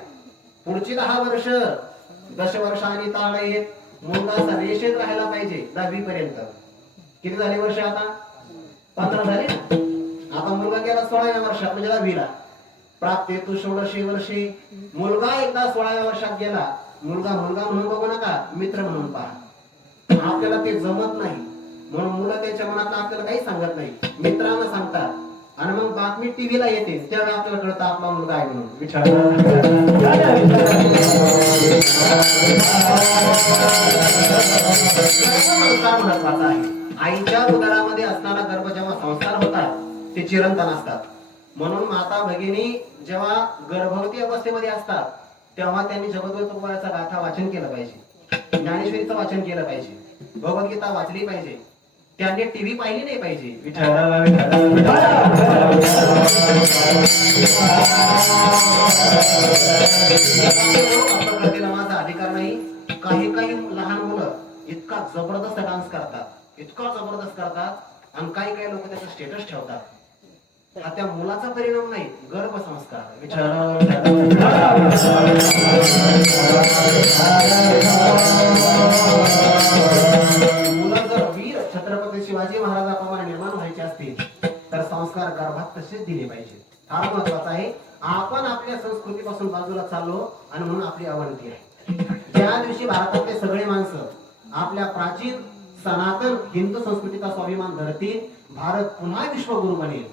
पुढची 10 वर्ष दशवर्षांनी ताडयेत, मुलगा रेषेत राहायला पाहिजे 10वी पर्यंत. किती झाले वर्ष आता? 15 झाले ना. आता मुलगा गेला 16व्या वर्षात म्हणजे 10वीला. प्राप्ते तू 16 वर्षे, मुलगा एकदा 16व्या वर्षात गेला, मुलगा मुलगा म्हणून बघू नका, मित्र म्हणून पहा. आपल्याला ते जमत नाही म्हणून मुलं त्यांच्या मनात आपल्याला काही सांगत नाही, मित्रांना सांगतात आणि मग बातमी टीव्हीला येते, त्यावेळी आपल्याला कळतं आपला मुलगा आहे म्हणून. महत्वाचा आहे. आईच्या उदरामध्ये असणारा गर्भ जेव्हा संस्कार होतात ते चिरंतन असतात. म्हणून माता भगिनी जेव्हा गर्भवती अवस्थेमध्ये असतात तेव्हा त्यांनी जगद्गुरुचा गाथा वाचन केलं पाहिजे, ज्ञानेश्वरीचं वाचन केलं पाहिजे, भगवद्गीता वाचली पाहिजे, त्यांनी टीव्ही पाहिली नाही पाहिजे. माझा अधिकार नाही. काही काही लहान मुलं इतका जबरदस्त डान्स करतात, इतका जबरदस्त करतात आणि काही काही लोक त्याचा स्टेटस ठेवतात. हा त्या मुलाचा परिणाम नाही, गर्भसंस्कार. मुलं जर वीर छत्रपती शिवाजी महाराजांप्रमाणे निर्माण व्हायचे असतील तर संस्कार गर्भात तसेच दिले पाहिजे. फार महत्वाचं आहे. आपण आपल्या संस्कृतीपासून बाजूला चाललो आणि म्हणून आपली अवनती आहे. ज्या दिवशी भारतातले सगळे माणसं आपल्या प्राचीन सनातन हिंदू संस्कृतीचा स्वाभिमान धरतील, भारत पुन्हा विश्वगुरु बनेल.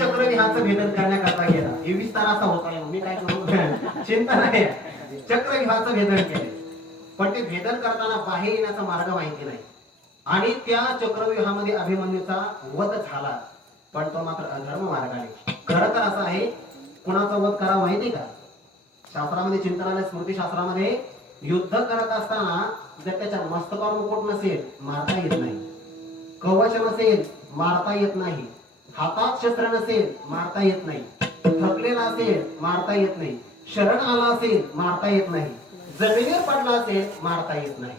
चक्रव्यूहाचं भेदन करण्याकरता गेला. हे विस्तार असा होता, मी काय करू चिंता नाही. चक्रव्यूहाचं भेदन केले, पण ते भेदन करताना बाहेर येण्याचा मार्ग माहिती नाही आणि त्या चक्रव्यूहामध्ये अभिमन्यूचा वध झाला, पण तो मात्र अधर्म मार्गाने. खरं तर असं आहे, कुणाचा वध करावा माहिती का? शास्त्रामध्ये चिंतनालय स्मृती शास्त्रामध्ये युद्ध करत असताना जर त्याच्या मस्तकावर मुकुट नसेल मारता येत नाही, कवच नसेल मारता येत नाही, हातात शस्त्र नसेल मारता येत नाही, थकलेला असेल मारता येत नाही, शरण आला असेल मारता येत नाही, जमिनीवर पडला असेल मारता येत नाही.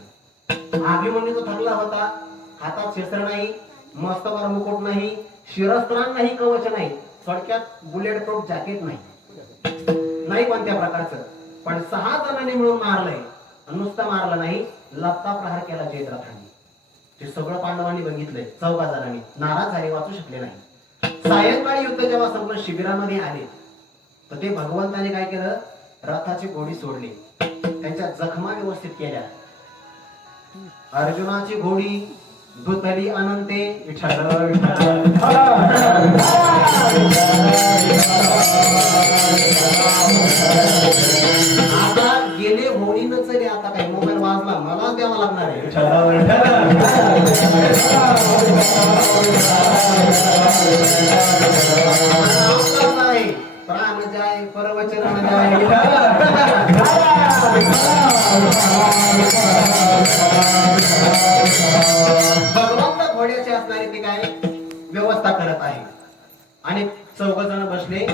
अभिमन्यू तो थकला होता, हातात शस्त्र नाही, मस्तकावर मुकुट नाही, शिरस्त्राण नाही, कवच नाही, थोडक्यात बुलेट प्रूफ जॅकेट नाही, नाही कोणत्या प्रकारचं. पण 6 जणांनी मिळून मारलंय. नुसतं मारलं नाही, लपता प्रहार केला जयद्रथांनी. ते सगळं पांडवांनी बघितलंय. 14 जणांनी नाराज झाले, वाचू शकले नाही. सायंकाळी युद्ध जेव्हा संपूर्ण शिबिरामध्ये आले तर ते भगवंताने काय केलं, रथाची घोडी सोडली, त्यांच्या जखमा व्यवस्थित केल्या. अर्जुनाची घोडी दुतली अनंते. आता गेले होळी नचले, आता काही मोबाईल वाजला मलाच द्यावा लागणार आहे. प्राण जाय परवचन जाय. भगवंत घोड्याचे असणारे ते काय व्यवस्था करत आहे आणि 14 जण बसले,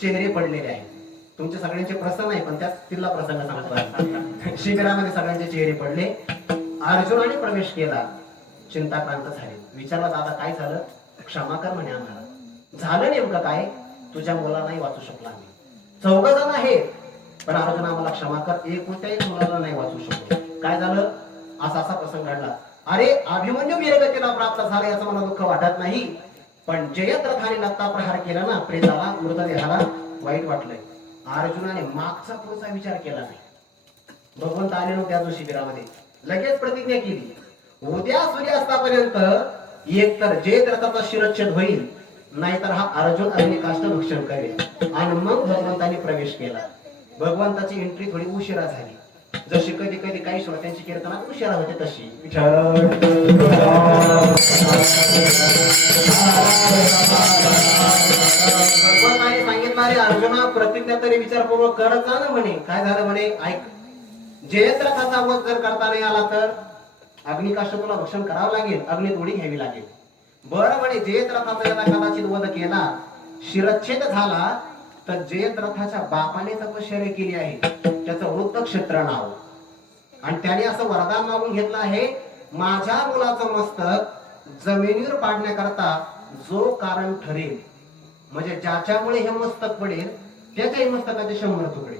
चेहरे पडलेले आहेत. तुमच्या सगळ्यांचे प्रसंग आहे पण त्यात तिथला प्रसंग सांगतो. शिबिरामध्ये सगळ्यांचे चेहरे पडले. अर्जुनाने प्रवेश केला, चिंताक्रांत झाले. विचारला, दादा काय झालं? क्षमा कर म्हणे आम्हाला. झालं नेमकं काय, तुझ्या मुलालाही वाचू शकला नाही. 4 जण आहेत, पण अर्जुन आम्हाला क्षमा कर, एकुलत्याही मुलाला नाही वाचू शकलो. काय झालं, असा असा प्रसंग घडला. अरे अभिमन्यू वीरगतीला प्राप्त झाला याचं मला दुःख वाटत नाही, पण जयद्रथाने लत्ता प्रहार केला ना, प्रेताला मृतदेहाला वाईट वाटलंय. अर्जुनाने मागचा पुढचा विचार केला नाही. भगवंत आले नव्हते अजून शिबिरामध्ये, लगेच प्रतिज्ञा केली, उद्या सूर्यास्तापर्यंत एकतर जयद्रथाचा शिरच्छेद होईल, नाहीतर हा अर्जुन अग्निकाष्ठ भक्षण करेल. आणि मग भगवंताने प्रवेश केला. भगवंताची एंट्री थोडी उशिरा झाली, जशी कधी कधी काही श्रोत्यांची कीर्तनात उशिरा होते तशी. भगवंताने सांगितलं, अरे अर्जुना प्रतिज्ञा तरी विचारपूर्वक करत जा ना म्हणे. काय झालं म्हणे, ऐक, जयद्रथाचा वध जर करता नाही आला तर अग्निकाष्ठ तुला भक्षण करावं लागेल, अग्नीत उडी घ्यावी लागेल. बरं म्हणे, जयद्रथाचा यदा कदाचित वध केला, शिरच्छेद झाला, तर जयद्रथाच्या बापाने तपश्चर्या केली आहे, त्याचं वृत्तक्षेत्र नाव, आणि त्याने असं वरदान मागून घेतलं आहे, माझ्या मुलाचं मस्तक जमिनीवर पाडण्याकरता जो कारण ठरेल, म्हणजे ज्याच्यामुळे हे मस्तक पडेल त्याच्याही मस्तकाचे 100 तुकडे.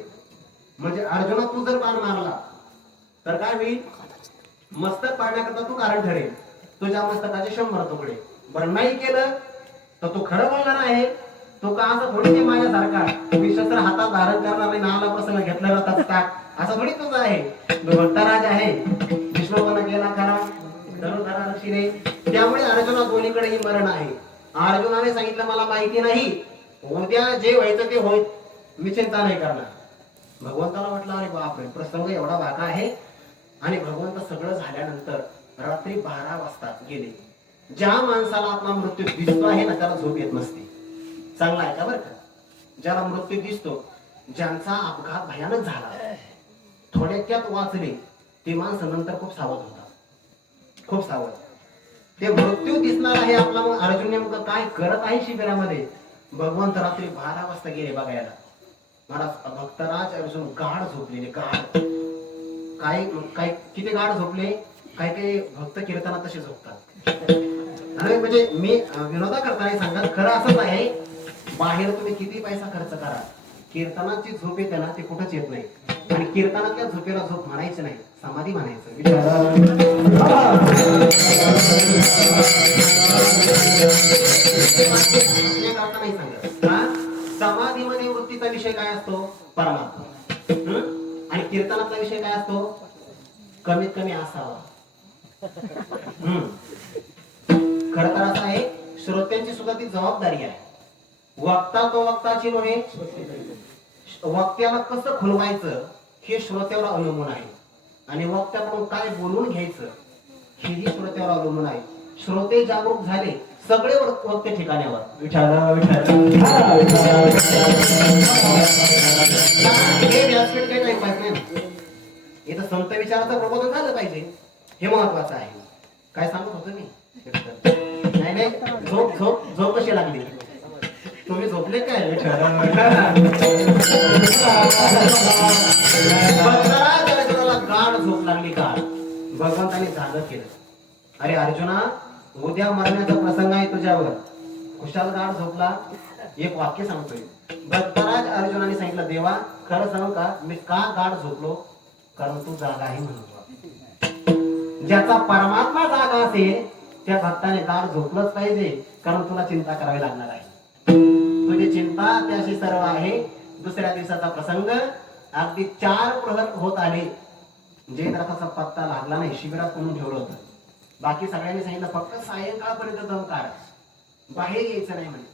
म्हणजे अर्जुना तू जर बाण मारला तर काय होईल, मस्तक पाडण्याकरता तू कारण ठरेल, तुझ्या मस्तकाचे 100 तुकडे. बरं नाही केलं तर तू खरं बोलणार आहे, तो का असं थोडी ते माझ्यासारखा मी शस्त्र हातात धारण करणार नाही, नाला प्रसंग घेतला जातात टाक, असं थोडी तुझं आहे. भक्तराज आहे, विष्णूपणा केला खरा, धनुधरा ऋषीने. त्यामुळे अर्जुना दोन्हीकडेही मरण आहे. अर्जुनाने सांगितलं मला माहिती नाही, उद्या जे व्हायचं ते होईल, मी चिंता नाही करणार. भगवंताला म्हटलं, अरे बापरे, प्रसंग एवढा वाका आहे. आणि भगवंत सगळं झाल्यानंतर रात्री 12 वाजता गेले. ज्या माणसाला आपला मृत्यू दिसतो आहे ना, त्याला झोप येत नसते. चांगला आहे का बरं का, ज्याला मृत्यू दिसतो, ज्यांचा अपघात भयानक झाला, थोड्यात वाचले, ते माणसं नंतर खूप सावध होतात, खूप सावध. ते मृत्यू दिसणार आहे आपला. मग अर्जुन नेमकं काय करत आहे शिबिरामध्ये, भगवंत रात्री 12 वाजता गेले बघायला. महाराज भक्तराज अर्जुन गाढ झोपलेले, गाढ. काय काय किती गाढ झोपले, काही काही भक्त कीर्तनात तसे झोपतात. आणि म्हणजे मी विनोदा करता नाही सांगत, खरं असंच आहे. बाहेर तुम्ही किती पैसा खर्च करा, कीर्तनाची झोप येते ना, ती कुठंच येत नाही. आणि कीर्तनातल्या झोपेला झोप म्हणायची नाही, समाधी म्हणायचं. नाही सांगत, समाधीमध्ये वृत्तीचा विषय काय असतो, परमात्मा. आणि कीर्तनातला विषय काय असतो, कमीत कमी असावा. खर तर असं आहे, श्रोत्यांची सुद्धा ती जबाबदारी आहे. वक्ता तो वक्ताची नव्हे, वक्त्याला कसं खुलवायचं हे श्रोत्यावर अवलंबून आहे, आणि वक्त्याकडून काय बोलून घ्यायचं हेही श्रोत्यावर अवलंबून आहे. श्रोते जागरूक झाले, सगळे वक्ते ठिकाण्यावर. हे व्यासपीठ काही टाइमपास नाही, इथं संत विचाराचं प्रबोधन झालं पाहिजे, हे महत्वाचं आहे. काय सांगत होतो मी, नाही नाही, झोप झोप झोप कशी लागली, तुम्ही झोपले काय. गाढ झोप लागली का, भगवंताने जाग केलं. अरे अर्जुना, उद्या मरण्याचा प्रसंग आहे तुझ्यावर, कुशाल गाढ झोपला. एक वाक्य सांगतोय. भक्तराज अर्जुनाने सांगितलं, देवा खरं सांगू का, मी का गाढ झोपलो, कारण तू जागा आहे म्हणून. ज्याचा परमात्मा जागा असेल त्या भक्ताने गाढ झोपलंच पाहिजे, कारण तुला चिंता करावी लागणार आहे. तुझी चिंता त्याशी सर्व आहे. दुसऱ्या दिवसाचा प्रसंग, अगदी 4 प्रहर होत आले, जयद्रथाचा पत्ता लागला नाही. शिबिरात कोणून ठेवलं होतं, बाकी सगळ्यांनी सांगितलं फक्त सायंकाळपर्यंत दम काढ, बाहेर यायचं नाही म्हणे.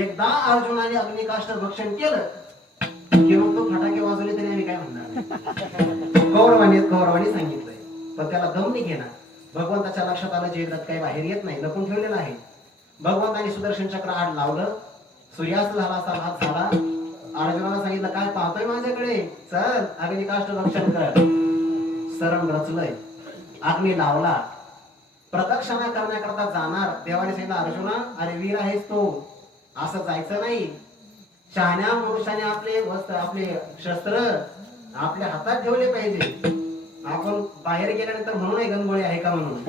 एकदा अर्जुनाने अग्निकाष्ठ भक्षण केलं की मग तो फटाके वाजवले तरी आम्ही काय म्हणणार नाही. कौरवाने सांगितलंय, पण त्याला दम नाही घेणार. भगवंताच्या लक्षात आलं, जयद्रथ काही बाहेर येत नाही, लपून ठेवलेला आहे. भगवंताने सुदर्शन चक्र आड लावलं, सूर्यास्त झाला, असा भाग झाला. अर्जुनाला सांगितलं, काय पाहतोय माझ्याकडे, चल अग्निकाष्ठ भक्षण कर. सरम रचलंय, अग्नी लावला, प्रदक्षिणा करण्याकरता जाणार. देवाने सांगितलं, अर्जुना अरे वीर आहेस तो, असं जायचं नाही. शहाण्या पुरुषाने आपले वस्त्र, आपले शस्त्र आपल्या हातात ठेवले पाहिजे. आपण बाहेर गेल्यानंतर म्हणून गणगोळे आहे का म्हणून.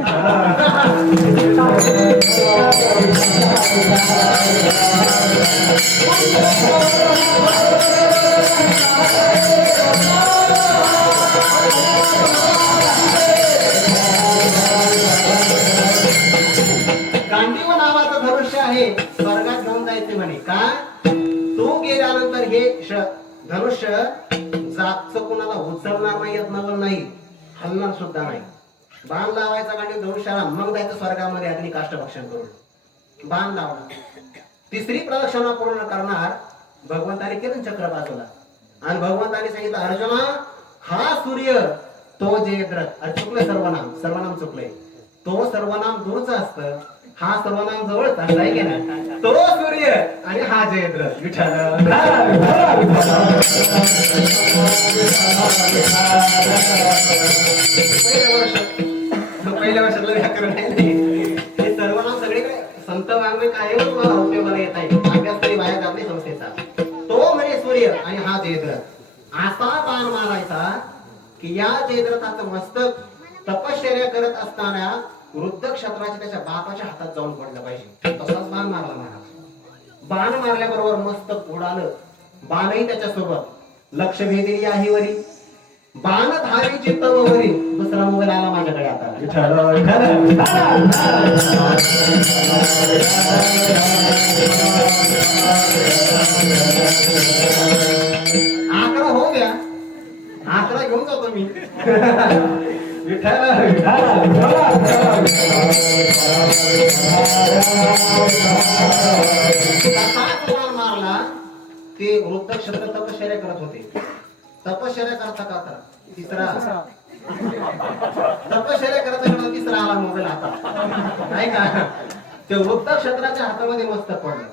गांडीव नावाचं धनुष्य आहे स्वर्गात घेऊन जायचे म्हणे का तू गेल्यानंतर हे धनुष्य जागचं कोणाला उचलणार नाही नवल नाही हलणार सुद्धा नाही बाण लावायचा गांडीव धनुष्याला मग जायचं स्वर्गामध्ये अग्नी काष्टभक्षण करून बाण लावला तिसरी प्रदक्षिणा पूर्ण करणार भगवंताने केलं चक्र बाजूला आणि भगवंताने सांगितलं अर्जुना हा सूर्य तो जयद्रथ अरे चुकलंय सर्वनाम चुकलंय तो सर्वनाम दूरच असत हा सर्वनाम जवळच आहे की ना तो सूर्य आणि हा जयद्रथ विठ्ठल पहिल्या वर्षातलं व्याकरण आहे हे सर्वनाम सगळीकडे संत वाङ्मय कायमच उपयोगाला येत आहे अभ्यास तरी बाहेर जात नाही संस्थेचा तो म्हणजे सूर्य आणि हा जयद्रथ असा बाण मारायचा की या जयद्रथाचं मस्तक तपश्चर्या करत असताना वृद्ध क्षत्राच्या त्याच्या बापाच्या हातात जाऊन पडलं पाहिजे तसाच बाण मारला महाराज बाण मारल्याबरोबर मस्तक उडालं बाणही त्याच्यासोबत लक्ष भेदली आहे वरी बाण धारीची तववरी दुसरा मोबाईल आला माझ्याकडे आता आकडा हो द्या आकडा घेऊन जातो मी मारला ते वृद्ध क्षत्र तपश्चर्या करत होते तपश्चर्या करता करता तिसरा तपश्चर्या करता तिसरा आला मोबाईल हातात नाही का ते वृद्ध क्षत्राच्या हातामध्ये मस्तक पडलं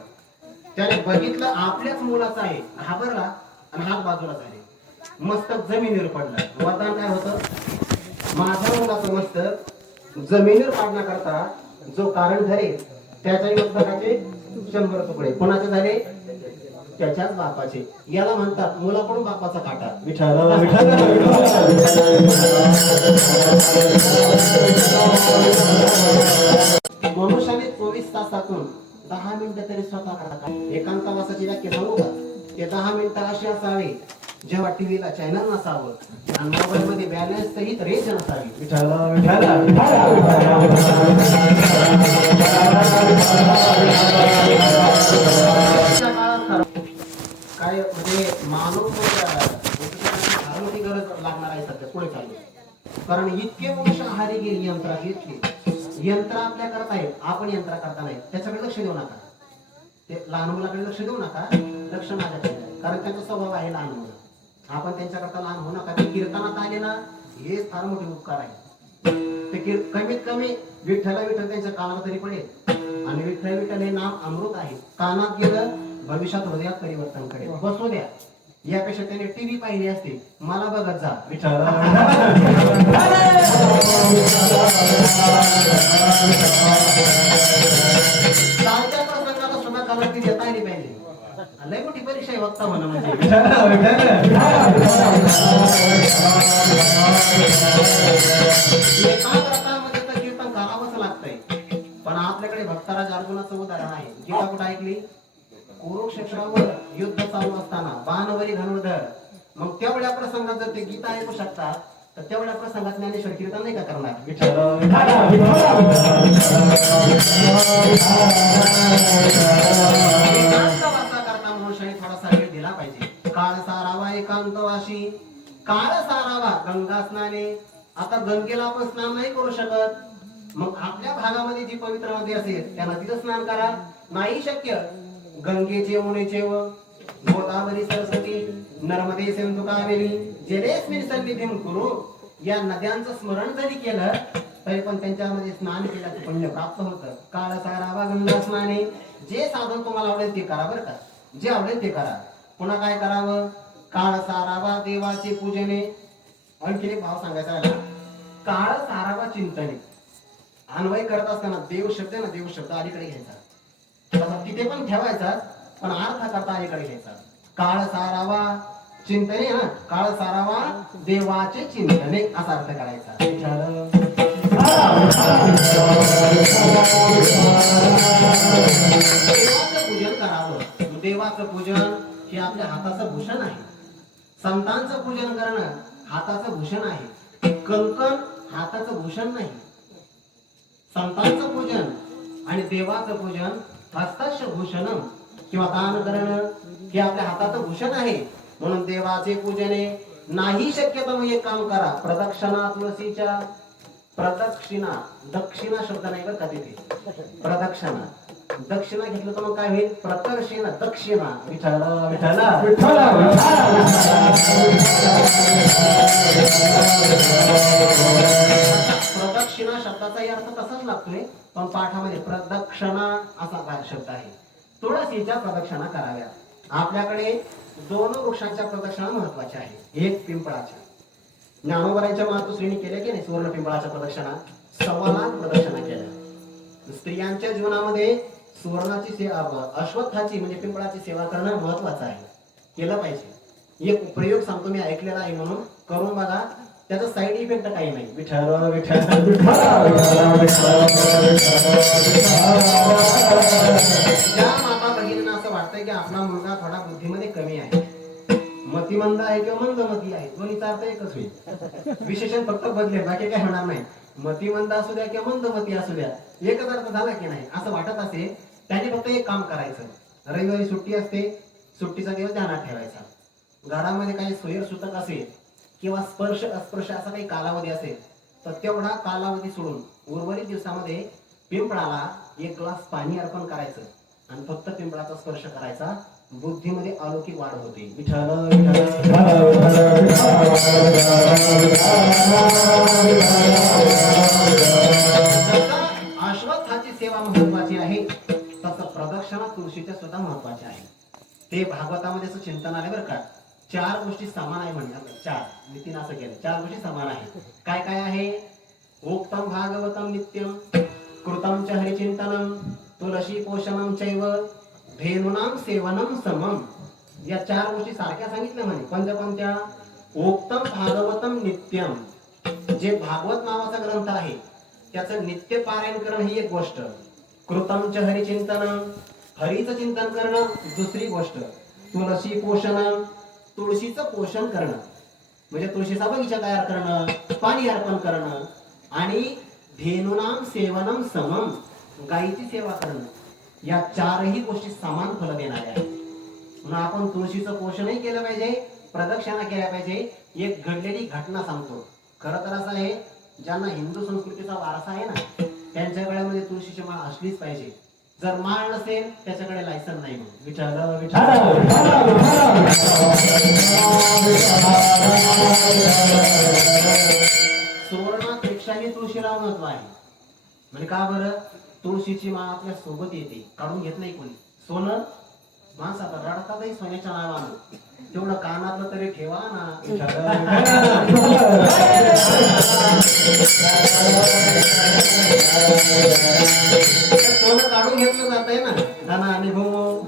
त्याने बघितलं आपल्याच मुलाचं आहे घाबरला आणि हात बाजूला झाले मस्तक जमिनीवर पडलं वरदान काय होतं माझ्या मुलाचं मस्तक जमिनीवर पाडण्याकरता जो कारण धरे त्याच्याही मस्तकाचे 100 तुकडे कोणाचे झाले त्याच्याच बापाचे याला म्हणतात मुलाकडून बापाचा काटा विठ्ठल मनुष्याने 24 तासातून 10 मिनिटं तरी स्वतः करता एकांतवासाची व्याख्या सांगू का ते 10 मिनिटं अशी असावे जेव्हा टीव्हीला चॅनल नसावं आणि मोबाईल मध्ये बॅलन्स सहित रेंज नसावी काय म्हणजे मानव गरज लागणार आहे सध्या पुढे चालू कारण इतके वर्ष आहारी गेली यंत्रा घेतली यंत्र आपल्या करता आहेत आपण यंत्र करता नाही त्याच्याकडे लक्ष देऊ नका ते लहान मुलाकडे लक्ष देऊ नका लक्ष माझ्याकडे कारण त्यांचा स्वभाव आहे लहान मुलं आपण त्यांच्याकरता लहान होऊ नका ते कीर्तनात आले ना हे फार मोठे उपकार आहे ते कमीत कमी विठ्ठल विठ्ठल त्यांच्या कानाला तरी पडेल आणि विठ्ठल विठ्ठल हे नाम अमृत आहे कानात गेलं भविष्यात हृदयात परिवर्तन करेल बसू द्या यापेक्षा त्याने टीव्ही पाहिली असते मला बघत जा विठ्ठल चालत्या प्रसंगाला सुद्धा कानात देता आली पाहिजे लय मोठी परीक्षा आहे वक्ता म्हणा म्हणजे एकाग्रतामध्ये तर कीर्तन करावंच लागतंय पण आपल्याकडे भक्तराज अर्जुनाचं उदाहरण आहे गीता कुठं ऐकली कुरुक्षेत्रावर युद्ध चालू असताना बाणवरी धनुर्धर मग तेवढ्या प्रसंगात जर ते गीता ऐकू शकतात तर तेवढ्या प्रसंगात ज्ञानेश्वर कीर्तन नाही का करणार करता मनुष्याने थोडासा वेळ दिला पाहिजे काळ सारावा एकांतवाशी काळ सारावा गंगा स्नाने आता गंगेला आपण स्नान नाही करू शकत मग आपल्या भागामध्ये जी पवित्र नदी असेल त्या नदीचं स्नान करा नाही शक्य गंगेचे यमुनेचे व गोदावरी सरस्वती नर्मदे सिंधू कावेरी जलेस्मिन् सन्निधिं कुरु या नद्यांचं स्मरण जरी केलं तरी पण त्यांच्यामध्ये स्नान केल्याचं पुण्य प्राप्त होतं काळ सारावा गंगा स्नाने जे साधन तुम्हाला आवडेल ते करा बरं का जे आवडेल ते करा पुन्हा काय करावं काळ सारावा देवाचे पूजने आणखी एक भाव सांगायचा आहे काळ सारावा चिंतने अन्वय करत असताना देव शब्द ना देव शब्द अलीकडे घ्यायचा तिथे पण ठेवायचा पण अर्थ करता अलीकडे घ्यायचा काळ सारावा चिंतने ना काळ सारावा देवाचे चिंतने असा अर्थ करायचा देवाचं पूजन हे आपल्या हाताचं भूषण आहे. संतांचं पूजन करणं हाताचं भूषण आहे. कंकण हाताचं भूषण नाही. संतांचं पूजन आणि देवाचं पूजन हस्तस्य भूषणम किंवा दान करणं हे आपल्या हाताचं भूषण आहे. म्हणून देवाचे पूजने नाही शक्य तर मग एक काम करा, प्रदक्षिणा तुळशीच्या प्रदक्षिणा, दक्षिणा शब्द नाही बरं का तिथे, प्रदक्षिणा दक्षिणा घेतलं तर मग काय होईल, प्रदक्षिणा दक्षिणा विठ्ठल विठ्ठल प्रदक्षिणा शब्दाचाही अर्थ तसाच लागतोय, पण पाठामध्ये प्रदक्षिणा असा शब्द आहे. तुळशीच्या प्रदक्षिणा कराव्या. आपल्याकडे दोन वृक्षांच्या प्रदक्षिणा महत्वाच्या आहे. एक पिंपळाच्या, ज्ञानोबरांच्या मातोश्रींनी केल्या की नाही सुवर्ण पिंपळाच्या प्रदक्षिणा, 1.25 लाख प्रदक्षिणा केल्या. स्त्रियांच्या जीवनामध्ये सुवर्णाची सेवा, अश्वत्थाची म्हणजे पिंपळाची सेवा करणं महत्वाचं आहे, केलं पाहिजे. एक प्रयोग सांगतो मी, ऐकलेला आहे म्हणून करून बघा, त्याचा साईड इफेक्ट काही नाही. विठ्ठल विठ्ठल ज्या माता भगिनींना असं वाटतंय की आपला मुलगा थोडा बुद्धीमध्ये कमी आहे, मतिमंद आहे किंवा मंदमती आहे, दोन्हीचा अर्थ एकच होईल. विशेषण फक्त बदलेल, बाकी काय होणार नाही. मतिमंद असू द्या किंवा मंदमती असू द्या, एकच अर्थ झाला की नाही असं वाटत असेल, त्याने फक्त एक काम करायचं. रविवारी सुट्टी असते, सुट्टीचा दिवस ध्यानात ठेवायचा. घरामध्ये काही सोयर सुतक असेल किंवा स्पर्श अस्पर्श असा काही कालावधी असेल तर तेवढा कालावधी सोडून उर्वरित दिवसामध्ये पिंपळाला 1 ग्लास पाणी अर्पण करायचं आणि फक्त पिंपळाचा स्पर्श करायचा. बुद्धीमध्ये अलौकिक वाढ होते. विठ्ठल अश्वत्थाची सेवा महत्वाची आहे, तसं प्रदक्षिणा तुळशीच्या सुद्धा महत्वाच्या आहे. ते भागवतामध्ये असं चिंतन आले बरं का, 4 गोष्टी समान आहे म्हणतात. 4 नितीन असं केलं, 4 गोष्टी समान आहे. काय काय आहे? उक्तम भागवतम नित्यम, कृतम च हरिचिंतनम, तुलसी पोषणम चैव, धेनुनाम सेवनम समम. या 4 गोष्टी सारख्या सांगितल्या म्हणे. कोणत्या? उक्तम भागवतम नित्यम, जे भागवत नावाचा ग्रंथ आहे त्याचं नित्य पारायण करणं ही एक गोष्ट. कृतम च हरिचिंतनम, हरीचं चिंतन करणं दुसरी गोष्ट. तुलसी पोषणम, तुळशीचं पोषण करणं म्हणजे तुळशीचा बगीचा तयार करणं, पाणी अर्पण करणं. आणि धेनुनाम सेवनम समम, गायीची सेवा करणं. या 4ही गोष्टी समान फल देणाऱ्या आहेत. म्हणून आपण तुळशीचं पोषणही केलं पाहिजे, प्रदक्षिणा केल्या पाहिजे. एक घडलेली घटना सांगतो. खरं तर असं आहे, ज्यांना हिंदू संस्कृतीचा वारसा आहे ना, त्यांच्या गळ्यामध्ये तुळशीची माळ असलीच पाहिजे. जर माळ नसेल त्याच्याकडे लायसन नाही. मग विठ्ठल विठ्ठल सुवर्णापेक्षाही तुळशीला महत्व आहे. म्हणजे का बरं? तुळशीची माळ आपल्या सोबत येते, काढून घेत नाही कोणी. सोनं माणसाला रडतातही सोन्याच्या नावानं, तेवढं कानातलं तरी ठेवा ना. सोनं काढून घेतलं जात आहे ना, धन आणि भूम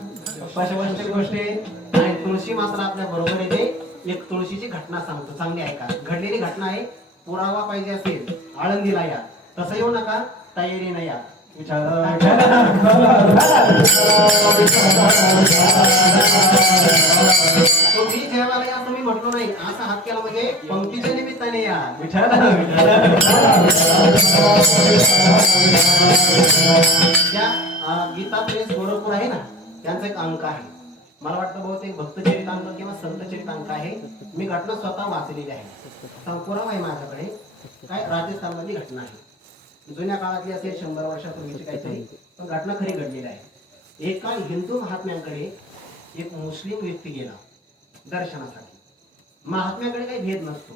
अशा गोष्टी. आणि तुळशी मात्र आपल्या बरोबर येते. एक तुळशीची घटना सांगतो, चांगली ऐका. घडलेली घटना आहे, पुरावा पाहिजे असेल आळंदीला या, तसं येऊ नका, तयारीनं या. तुम्ही जेवायला या असं मी म्हटलो नाही, असा हात केला म्हणजे पंक्तीच्या निमित्ताने या. त्या गीता प्रेस गोरखपूर आहे ना, त्यांचा एक अंक आहे. मला वाटतं बहुतेक भक्तचरित अंक किंवा संतचरित अंक आहे. मी घटना स्वतः वाचलेली आहे, पुरावा आहे माझ्याकडे. काय राजस्थानमधली घटना आहे, जुन्या काळातली असेल, 100 वर्षापूर्वीची काहीतरी, पण घटना खरी घडलेली आहे. एका हिंदू महात्म्यांकडे एक मुस्लिम व्यक्ती गेला दर्शनासाठी. महात्म्याकडे काही भेद नसतो.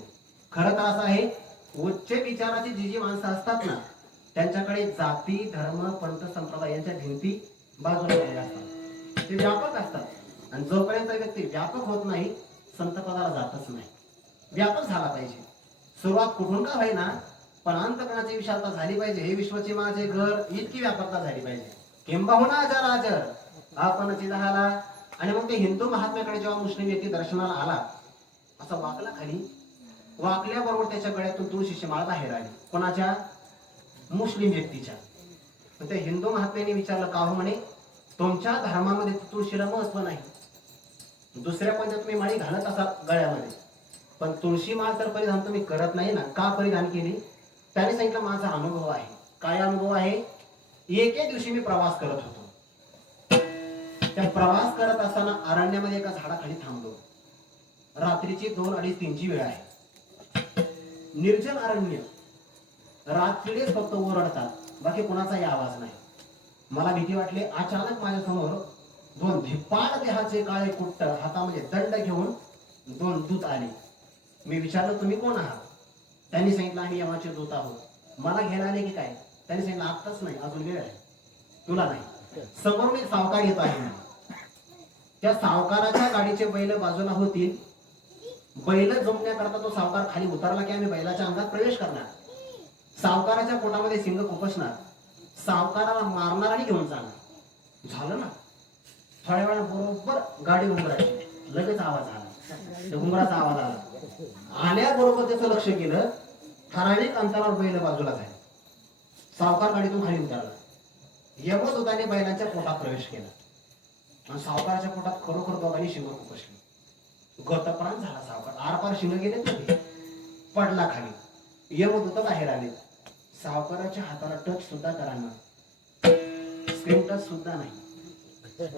खरं तर असं आहे, उच्च विचाराची जी माणसं असतात ना, त्यांच्याकडे जाती धर्म पंथ संप्रदाय यांच्या भिंती बाजूला गेलेल्या असतात. ते व्यापक असतात. आणि जोपर्यंत व्यक्ती व्यापक होत नाही, संत पदाला जातच नाही. व्यापक झाला पाहिजे. सुरुवात कुठून का होईना, पण अंतकरणाची विशालता झाली पाहिजे. हे विश्वचे माझे घर, इतकी व्यापकता झाली पाहिजे. किंबहुना जराजर आपणची झाला. आणि मग ते हिंदू महात्म्याकडे जेव्हा मुस्लिम व्यक्ती दर्शनाला आला, असा वाकला खाली. वाकल्याबरोबर त्याच्या गळ्यातून तुळशीची माळ बाहेर आली. कोणाच्या? मुस्लिम व्यक्तीच्या. त्या हिंदू महात्म्याने विचारलं, का हो म्हणे, तुमच्या धर्मामध्ये तुळशीला महत्व नाही. दुसऱ्या कोणत्या तुम्ही माळी घालत असाल गळ्यामध्ये, पण तुळशी माळ तर परिधान तुम्ही करत नाही ना. का परिधान केली? त्याने सांगितलं माझा अनुभव आहे. काय अनुभव आहे? एके दिवशी मी प्रवास करत होतो. त्या प्रवास करत असताना अरण्यामध्ये एका झाडाखाली थांबलो. रात्रीची 2, 2:30, 3ची वेळ आहे. निर्जन अरण्य. रात्रीच फक्त ओरडतात, बाकी कोणाचाही आवाज नाही. मला भीती वाटली. अचानक माझ्या समोर 2 धिप्पाड देहाचे काळे कुट्ट हातामध्ये दंड घेऊन 2 दूत आले. मी विचारलं तुम्ही कोण आहात? त्यांनी सांगितलं आम्ही यमाचे दूत आहोत. मला घ्यायला आले की काय? त्यांनी सांगितलं आत्ताच नाही, अजून वेळ आहे, तुला नाही. समोरून एक सावकार येत आहे. त्या सावकाराच्या गाडीचे बैल बाजूला होतील. बैल जमण्याकरता तो सावकार खाली उतरला की आम्ही बैलाच्या अंगात प्रवेश करणार. सावकाराच्या पोटामध्ये सिंग खुपसणार, सावकाराला मारणार आणि घेऊन जाणार. झालं ना. थोड्या वेळा बरोबर गाडी घुंगरायची. लगेच आवाज आला, घुंगराचा आवाज आला. आल्याबरोबर त्याचं लक्ष गेलं. ठराविक अंतरावर बैल बाजूला झाले. सावकार गाडीतून खाली उतरला. यमदूताने बैलांच्या पोटात प्रवेश केला आणि सावकाराच्या पोटात खरोखर दोघांनी शिंग खुपसली. गतप्राण झाला सावकार. आरपार शिंग गेले नाही, पडला खाली. यमदूत बाहेर आले. सावकाराच्या हाताला टच सुद्धा करांना, स्क्रीन टच सुद्धा नाही,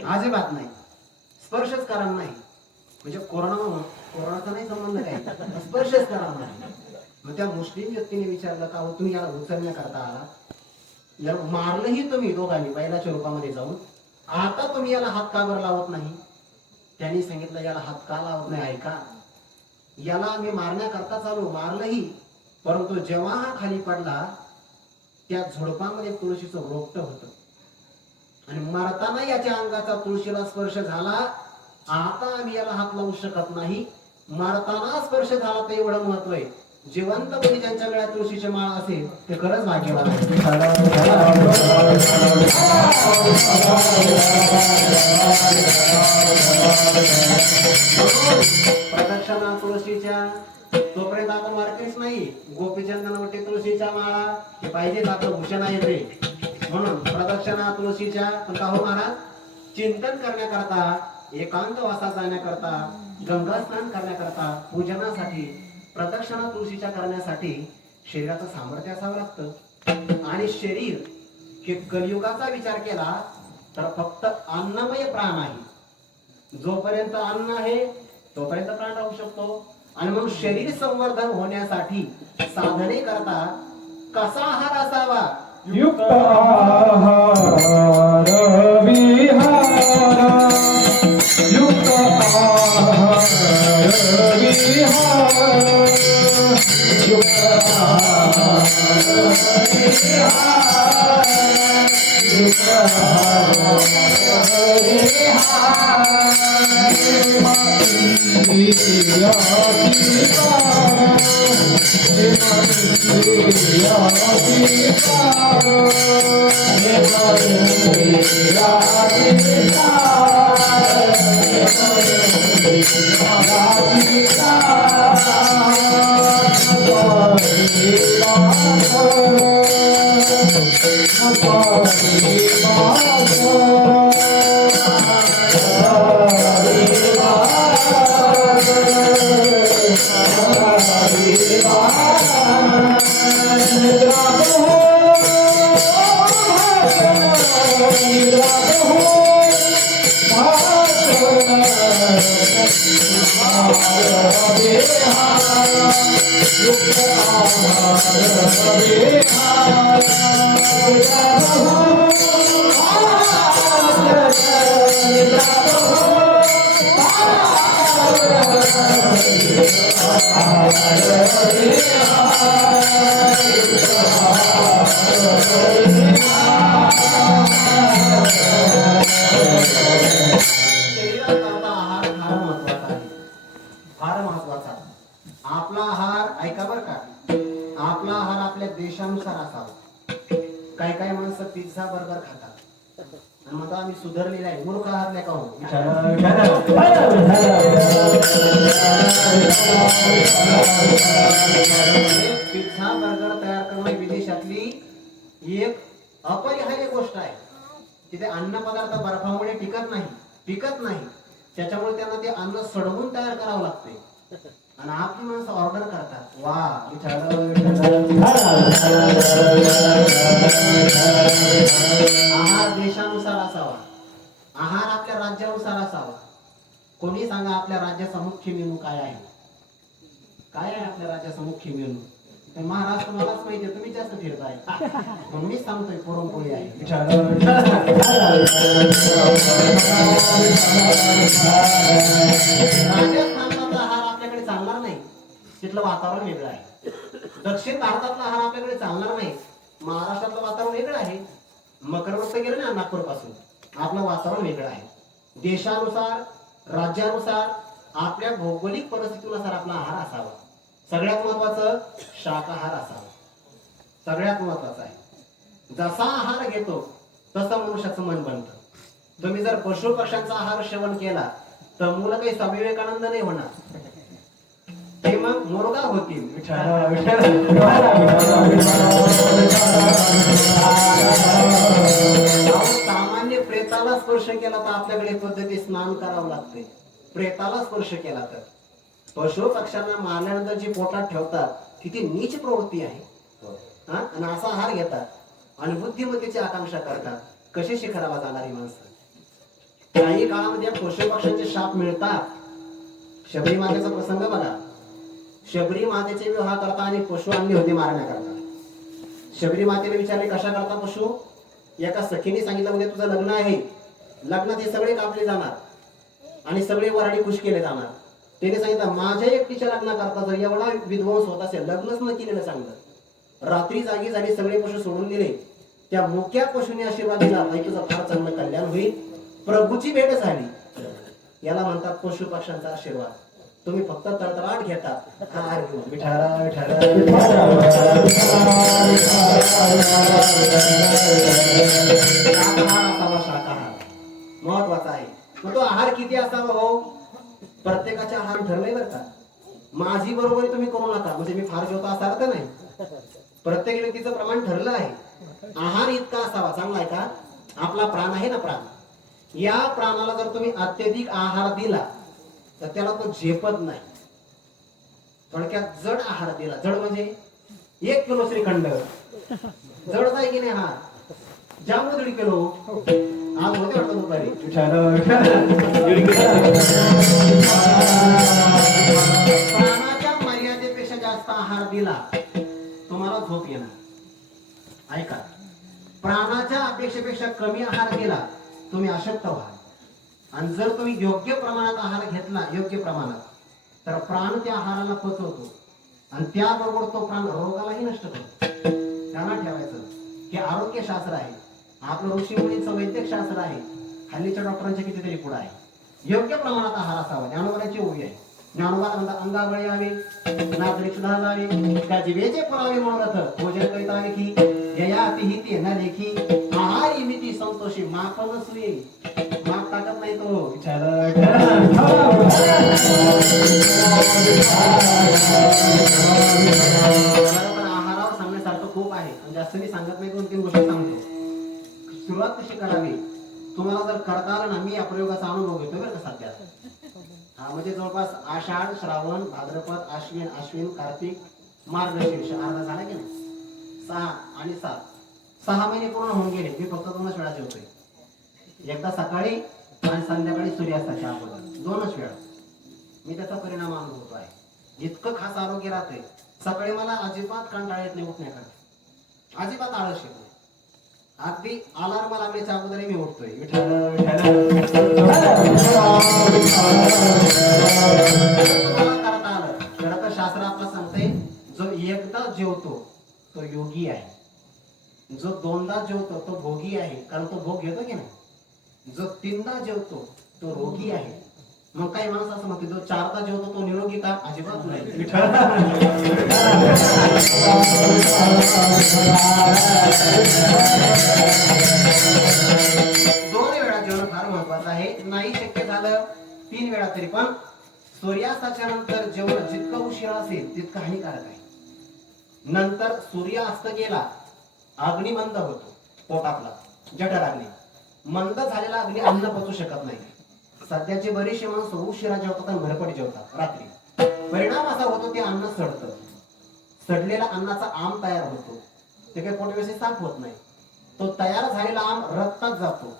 अजिबात नाही, स्पर्शच करा नाही. म्हणजे कोरोनाचा नाही संबंध काय, स्पर्शच करा नाही. मग त्या मुस्लिम व्यक्तीने विचारलं का हो तुम्ही याला उचलण्याकरता आला? याला मारलंही तुम्ही दोघांनी बैलाच्या रूपामध्ये जाऊन, आता तुम्ही याला हात का बरं लावत नाही? त्यांनी सांगितलं याला हात का लावत नाही? ऐका, याला मी मारण्याकरता चालू, मारलंही, परंतु जेव्हा हा खाली पडला त्या झुडपामध्ये तुळशीचं रोपट होतं आणि मरताना याच्या अंगाचा तुळशीला स्पर्श झाला. आता आम्ही याला हात लावू शकत नाही. मरताना स्पर्श झाला तर एवढं महत्व आहे. जिवंतपणी ज्यांच्या वेळात तुळशीची माळ असेल ते खरंच भाग्यवान आहे. प्रदक्षिणा तुळशीच्या, तोपर्यंत आपण मार्केट नाही. गोपीचंदनवटी तुळशीच्या माळा हे पाहिजेत, आपलं भूषण आहे ते. म्हणून प्रदक्षिणा तुळशीच्या. पण का हो महाराज, चिंतन करण्याकरता, एकांत वासात जाण्याकरता, गंगा स्नान करण्याकरता, पूजनासाठी, प्रदक्षिणा तुळशीच्या करण्यासाठी शरीराचं सामर्थ्य असावं लागतं. आणि शरीर हे कलियुगाचा विचार केला तर फक्त अन्नमय प्राण आहे. जोपर्यंत अन्न आहे तोपर्यंत प्राण राहू शकतो. आणि मग शरीर संवर्धन होण्यासाठी साधने करता कसा आहार असावा? युक्त आहार विहार, युक्त आहार विहार, युक्त आहार विहार, युक्त आहार आपला आहार ऐका बर का, आपला आहार आपल्या देशानुसार असावा. काही काही माणसं पिझ्झा बर्गर खातात आणि म्हणतात आम्ही सुधारलेला आहे. मूर्ख आहार नाही का हो? पिझ्झा बर्गर तयार करणं विदेशातली एक अपरिहार्य गोष्ट आहे. तिथे अन्न पदार्थ बर्फामुळे पिकत नाही त्याच्यामुळे त्यांना ते अन्न सडवून तयार करावं लागते आणि आपली माणसं ऑर्डर करतात वा आहार देशानुसार असावा आहार आपल्या राज्यानुसार असावा कोणी सांगा आपल्या राज्याचा मुख्य मेनू काय आहे आपल्या राज्याचा मुख्य मेनू महाराष्ट्र मलाच माहिती आहे तुम्ही जास्त फिरताय म्हणून मी सांगतोय पुरणपोळी आहे राजस्थानातला आहार आपल्याकडे चालणार नाही तिथलं वातावरण वेगळं आहे दक्षिण भारतातला आहार आपल्याकडे चालणार नाही महाराष्ट्रातलं वातावरण वेगळं आहे मकरवस्त गेलं ना नागपूर पासून आपलं वातावरण वेगळं आहे देशानुसार राज्यानुसार आपल्या भौगोलिक परिस्थितीनुसार आपला आहार असावा सगळ्यात महत्वाचं शाकाहार असावा सगळ्यात महत्वाचं आहे जसा आहार घेतो तसं मनुष्याचं मन बनतं तुम्ही जर पशु पक्ष्यांचा आहार सेवन केला तर मुलं काही स्वामी विवेकानंद नाही होणार ते मग मुर्गा होतील सामान्य प्रेताला स्पर्श केला तर आपल्याकडे पद्धती स्नान करावं लागते प्रेताला स्पर्श केला तर पशु पक्ष्यांना मारल्यानंतर जी पोटात ठेवतात किती नीच प्रवृत्ती आहे आणि असा आहार घेतात आणि बुद्धिमत्तेची आकांक्षा करतात कशी शिखराला जाणारी माणसं काही काळामध्ये पशु पक्ष्यांचे शाप मिळतात शबरी मातेचा प्रसंग बघा शबरी मातेचे विवाह करता आणि पशु आणले होते मारण्याकरता शबरी मातेने विचारले कशा करता पशु एका सखीने सांगितलं म्हणजे तुझं लग्न आहे लग्नात हे सगळे कापले जाणार आणि सगळे वराडी खुश केले जाणार त्याने सांगितलं माझ्या एकटीच्या लग्नाकरता जर एवढा विध्वंस होत असेल लग्नच न केलेलं चांगलं रात्री जागी झाली सगळे पशु सोडून दिले त्या मुक्या पशुने आशीर्वाद दिला नाही तुझं फार चांगलं कल्याण होईल प्रभूची भेट झाली याला म्हणतात पशु पक्ष्यांचा आशीर्वाद तुम्ही फक्त तळतळाट घेतात आहार घेऊन शाकाहार महत्वाचा आहे मग तो आहार किती असावा हो प्रत्येकाच्या आहार ठरलंय बरं का माझी बरोबरी तुम्ही करू नका म्हणजे मी फार जेवतो असा अर्थ नाही प्रत्येक व्यक्तीचं प्रमाण ठरलं आहे आहार इतका असावा चांगला आहे का आपला प्राण आहे ना प्राण या प्राणाला जर तुम्ही अत्यधिक आहार दिला तर त्याला तो झेपत नाही थोडक्यात जड आहार दिला जड म्हणजे 1 किलो श्रीखंड जड आहे की नाही हा जांबू 1.5 किलो आज होते वाटतं दुपारी प्राणाच्या मर्यादेपेक्षा जास्त आहार दिला तुम्हाला झोप येणार ऐका प्राणाच्या अपेक्षेपेक्षा कमी आहार दिला तुम्ही अशक्त व्हाल आणि जर तुम्ही योग्य प्रमाणात आहार घेतला योग्य प्रमाणात तर प्राण त्या आहाराला पचवतो आणि त्याबरोबर तो प्राण रोगालाही नष्ट करतो ध्यानात ठेवायचं हे आरोग्यशास्त्र आहे आपलं ऋषीमुनींचं वैद्यक शास्त्र आहे हल्लीच्या डॉक्टरांचे कितीतरी पुढे आहे योग्य प्रमाणात आहार असावा ज्ञानोबाची ओवी आहे ज्ञानोबा म्हणतात अंगाबळी यावे नागरिक सुद्धा जावे त्या जिवेचे पुरावे मनोरथ भोजन करीत आले की यया अतिहिती न लेखी आहारी मिती संतोषी मापन सुये माप टाकत नाही तो आहारावर सांगण्यासारखं खूप आहे जास्त मी सांगत नाही 2-3 गोष्टी सांगतो सुरुवात कशी करावी तुम्हाला जर करता आलं ना मी या प्रयोगाचा अनुभव घेतो बरं का सध्या म्हणजे जवळपास आषाढ श्रावण भाद्रपद अश्विन कार्तिक मार्गशीर्ष अर्धा झाला की नाही 6 आणि 7 6 महिने पूर्ण होऊन गेले मी फक्त 2च वेळा जेवतोय एकदा सकाळी आणि संध्याकाळी सूर्यास्ताच्या अगोदर 2च वेळा मी त्याचा परिणाम अनुभवतो आहे इतकं खास आरोग्य राहतंय सकाळी मला अजिबात कंटाळा येत नाही उठण्याकडे अजिबात आळस येत नाही अगदी अलार्म लागण्याच्या अगोदर मी उठतोय करता आलं खरं तर शास्त्र आपलं सांगतंय जो एकदा जेवतो तो योगी आहे जो 2दा जेवतो तो भोगी आहे कारण तो भोग घेतो की नाही जो 3दा जेवतो तो रोगी आहे मग काही माणसं असं म्हणते जो 4दा जेवतो तो निरोगी का अजिबात नाही 2 वेळा जेवण फार महत्वाचं आहे नाही शक्य झालं 3 वेळा तरी पण सूर्यास्ताच्या नंतर जेवण जितकं उशिरा असेल तितकं हानिकारक आहे नंतर सूर्य अस्त गेला अग्नी बंद होतो पोटातला जठर अग्नी मंद झालेला अग्नी अन्न पचू शकत नाही. सध्याचे बरेचसे माणसं उशिरा जेवतात आणि भरपट जेवतात रात्री. परिणाम असा होतो ते अन्न सडतं. सडलेला अन्नाचा आम तयार होतो. ते काही पोटव्यवस्थित साफ होत नाही. तो तयार झालेला आम रक्तात जातो.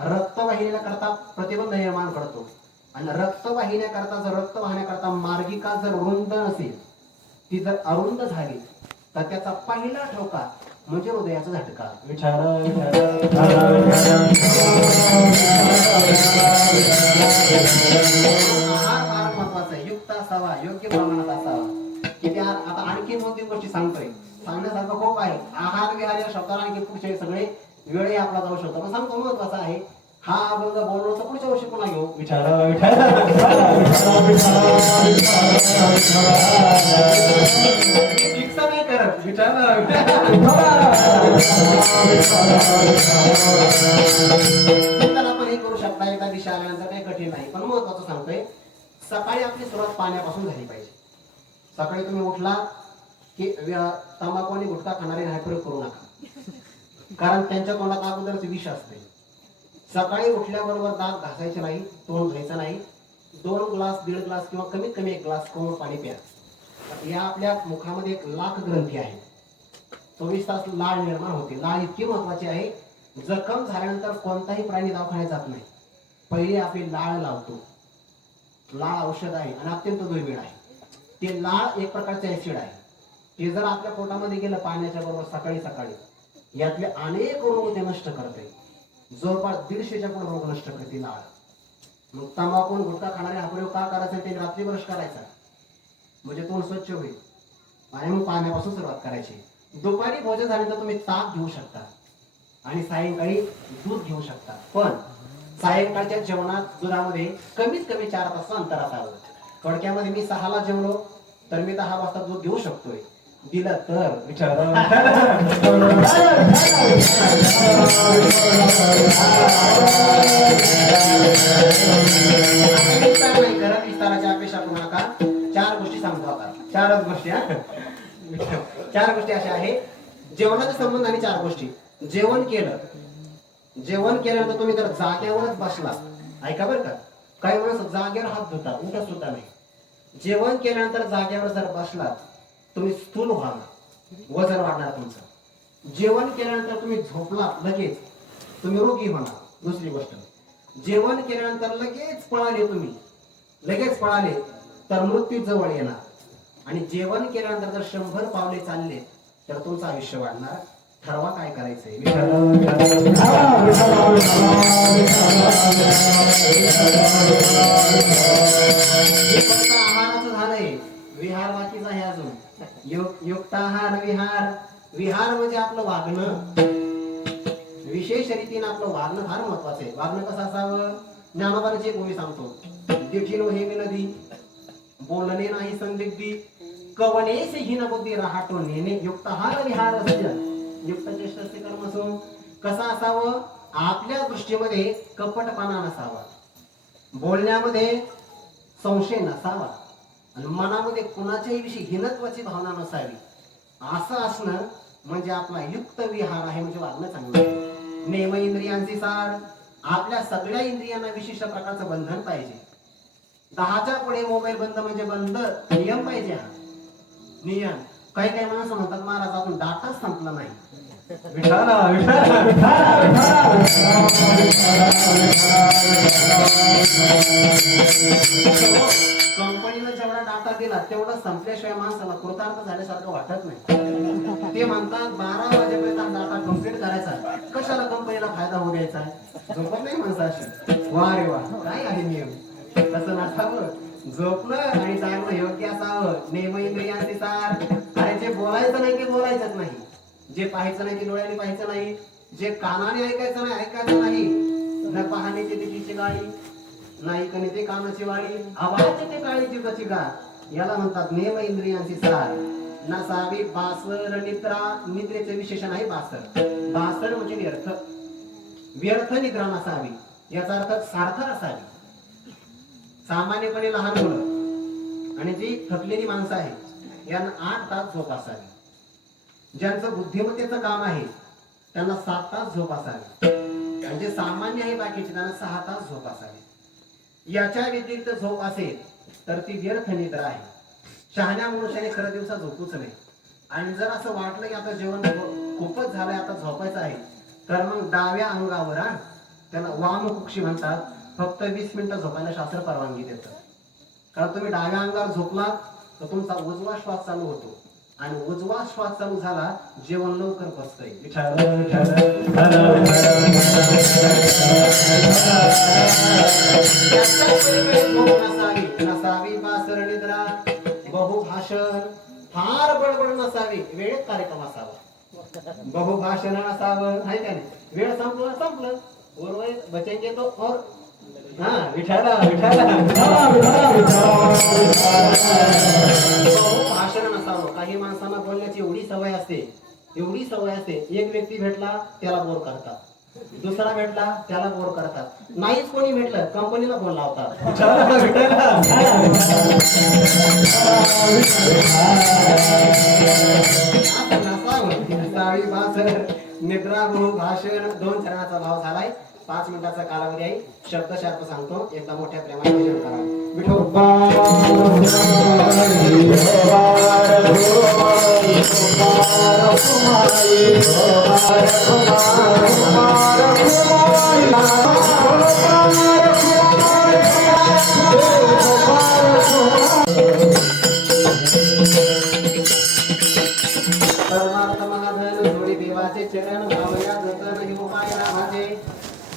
रक्तवाहिनीला करता प्रतिबंध निर्माण करतो. आणि रक्तवाहिन्या करता जर रक्त वाहण्याकरता मार्गिका जर रुंद नसेल, ती जर अरुंद झाली तर त्याचा पहिला ठोका म्हणजे हृदयाचा झटका. आहार फार महत्वाचा आहे. युक्त असावा, योग्य प्रमाणात असावा. किती आता आणखी 2-3 गोष्टी सांगतोय. सांगण्यासारखं खूप आहे. आहार विहार या शब्दाला आणखी पुढचे सगळे वेळही आपला जाऊ शकतो. पण सांगतो महत्वाचा आहे. हा अभंग बोललो तर पुढच्या वर्षी पुन्हा घेऊ. इच्छा नाही करत. आपण हे करू शकता. एका दिशा आल्यानंतर काही कठीण नाही. पण महत्वाचं सांगतोय, सकाळी आपली सुरुवात पाण्यापासून झाली पाहिजे. सकाळी तुम्ही उठला की तंबाखू आणि गुटखा खाणारे हा प्रयोग करू नका. कारण त्यांच्या तोंडात अगोदरच विष असते. सकाळी उठल्याबरोबर दात घासायचे नाही, तोंड धुवायचं नाही. 2 ग्लास 1.5 ग्लास किंवा कमीत कमी 1 ग्लास कोमट पाणी प्या. या आपल्या मुखामध्ये एक लाख ग्रंथी आहे. 24 तास लाळ निर्माण होते. लाळ इतकी महत्वाची आहे. जखम झाल्यानंतर कोणताही प्राणी दवाखान्यात जात नाही. पहिले आपली लाळ लावतो. लाळ औषध आहे आणि अत्यंत दुर्मिळ आहे. ते लाळ एक प्रकारचे ऍसिड आहे. ते जर आपल्या पोटामध्ये गेलं पाण्याच्या बरोबर सकाळी सकाळी, यातले अनेक रोग ते नष्ट करते. जवळपास 150च्या पुढे रोग नष्ट करते लाळ. मग तंबाखू गुटखा खाणारे हा प्रयोग का करायचा? ते रात्री ब्रश करायचा म्हणजे तोंड स्वच्छ होईल. आणि मग पाण्यापासून सुरुवात करायची. दुपारी भोजन झाल्यानंतर तुम्ही ताक घेऊ शकता आणि सायंकाळी दूध घेऊ शकता. पण सायंकाळच्या जेवणात दुधामध्ये कमीत कमी 4 तास अंतर असावं. थोडक्यामध्ये मी 6ला जेवलो तर मी 10 वाजता दूध घेऊ शकतोय. दिलं तर विस्ताराची अपेक्षा करू नका. 4 गोष्टी सांगतो आता. 4च गोष्टी. 4 गोष्टी अशा आहे. जेवणाच्या संबंधाने 4 गोष्टी. जेवण केल्यानंतर तुम्ही जर जाग्यावरच बसला, ऐका बरं का, काही माणसं जागेवर हात धुतात, उठत सुद्धा नाही. जेवण केल्यानंतर जागेवर जर बसलात तुम्ही स्थूल व्हाल, वजन वाढणार तुमचं. जेवण केल्यानंतर तुम्ही झोपलात लगेच तुम्ही रोगी होणार. दुसरी गोष्ट, जेवण केल्यानंतर लगेच पळाले तर मृत्यू जवळ येणार. आणि जेवण केल्यानंतर जर 100 पावले चालले तर तुमचं आयुष्य वाढणार. ठरवा काय करायचंय. आहाराचं झालंय, विहार बाकीचा आहे अजून. युक्ताहार विहार. विहार म्हणजे आपलं वागणं. विशेष रीतीने आपलं वागणं फार महत्वाचं आहे. वागणं कसं असावं? ज्ञानोबाची एक गोष्ट सांगतो. दिठीनो हे नदी बोलणे नाही संदिग्धी, कवनेसे हीन बुद्धी राहतो नेणे. युक्ताहार विहार युक्त चेष्टचे कर्म असून कसं असावं? आपल्या दृष्टीमध्ये कपटपणा नसावा, बोलण्यामध्ये संशय नसावा आणि मनामध्ये कुणाच्याही विषयी हीनत्वाची भावना नसावी. असं असणं म्हणजे आपला युक्त विहार आहे. म्हणजे वागणं चांगलं आहे. नेम इंद्रियांचे सार. आपल्या सगळ्या इंद्रियांना विशिष्ट प्रकारचं बंधन पाहिजे. 10च्या पुढे मोबाईल बंद म्हणजे बंद. नियम पाहिजे. हा नियम. काही माणसं म्हणतात महाराज अजून डाटाच संपला नाही. कंपनीला जेवढा डाटा दिला तेवढा संपल्याशिवाय माणसाला कृतार्थ झाल्यासारखं वाटत नाही. ते म्हणतात 12 वाजेपर्यंत डाटा कम्प्लीट करायचा. कशाला कंपनीला फायदा होऊ द्यायचा? झोपत नाही माणसाशी. वा रे वा, काय आहे नियम. तसं नसावं. झोपणं आणि जागणं योग्य असावं. नेम इंद्रियांचे सार. अरे जे बोलायचं नाही ते बोलायचंच नाही. जे पाहायचं नाही ते डोळ्याने पाहायचं नाही. जे कानाने ऐकायचं नाही. न पाहणे ते तिची गाडी, नाही कणे ते कानाची वाडी, आवाज ते काळीची कची गा. याला म्हणतात नेम इंद्रियांचे सार. नसावी बासर निद्रा. निद्रेचे विशेषण आहे बासर. बासर म्हणजे व्यर्थ निद्रा नसावी. याचा अर्थ सार्थक असावी. सामान्यपणे लहान मुलं आणि जी थकलेली माणसं आहेत यांना 8 तास झोप असावी. ज्यांचं बुद्धिमत्तेचं काम आहे त्यांना 7 तास झोप असावी. म्हणजे सामान्य आहे बाकीचे त्यांना 6 तास झोप असावी. याच्या व्यतिरिक्त झोप असेल तर ती व्यर्थ निद्रा आहे. शहाण्या मनुष्याने खरं दिवसा झोपूच नाही. आणि जर असं वाटलं की आता जेवण खूपच झालंय आता झोपायचं आहे तर मग डाव्या अंगावर त्याला वामकुक्षी म्हणतात, फक्त 20 मिनिटं झोपायला शास्त्र परवानगी देतं. कारण तुम्ही डाव्या अंगावर झोपलात तर तुमचा उजवा श्वास चालू होतो आणि उजवा श्वास चालू झाला जेवण लवकर पचतंय. नसावी बासर निद्रा, बहुभाषण, फार बडबड नसावी, वेळेत कार्यक्रम असावा. बहुभाषण नसावं, आहे का नाही? वेळ संपलं संपलं, उर्वरित बचेंगे तो और विठाला विठाला. भाषण नसावं. काही माणसांना बोलण्याची एवढी सवय असते, एवढी सवय असते, एक व्यक्ती भेटला त्याला बोर करतात, दुसरा भेटला त्याला बोर करतात, नाहीच कोणी भेटलं कंपनीला फोन लावतात. नसावी भाषण निद्रा बहुभाषण. 2 चरणाचा भाव झालाय. 5 मिनिटाचा कालावधी आहे. शब्द शार्प सांगतो, एकदा मोठ्या प्रेमाने भजन करा. परमार्थ महाधन जोडी देवाचे चरण भावया जतन हे उपाय लाभाचे.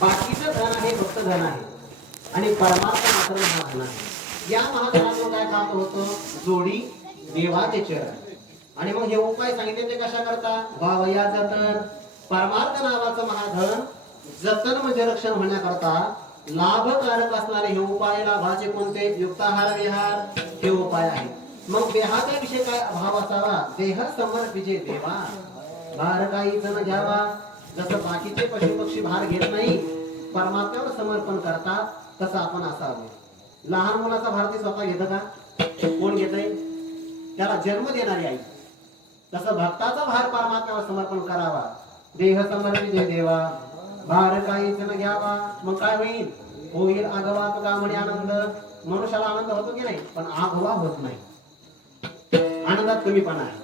बाकीचं धन आहे फक्त धन आहे आणि परमार्थ मात्र महाधन आहे. या महाधनातून काय प्राप्त होतं? जोडी देवाचे चरण. आणि मग हे उपाय सांगितले ते कशा करता? भावया जतन. परमार्थ नावाचं महाधन जतन म्हणजे रक्षण होण्याकरता लाभकारक असणारे हे उपाय लाभाचे कोणते? युक्ताहार विहार हे उपाय आहेत. मग देहाचा विषय काय भाव असावा? देह समर्पिजे देवा, भार काही जण घ्यावा. जसं बाकीचे पशु पक्षी भार घेत नाही, परमात्म्यावर समर्पण करतात, तसं आपण असावं. लहान मुलाचा भार ते स्वतः घेतं का? कोण घेतय? त्याला जन्म देणारी आई. तसं भक्ताचा भार परमात्म्यावर समर्पण करावा. देह समर्पिजे देवा, भार काही जण घ्यावा. मग काय होईल? होईल आगवा तुका म्हणे आनंद. मनुष्याला आनंद होतो की नाही, पण आगवा होत नाही, आनंदात कमीपणा आहे.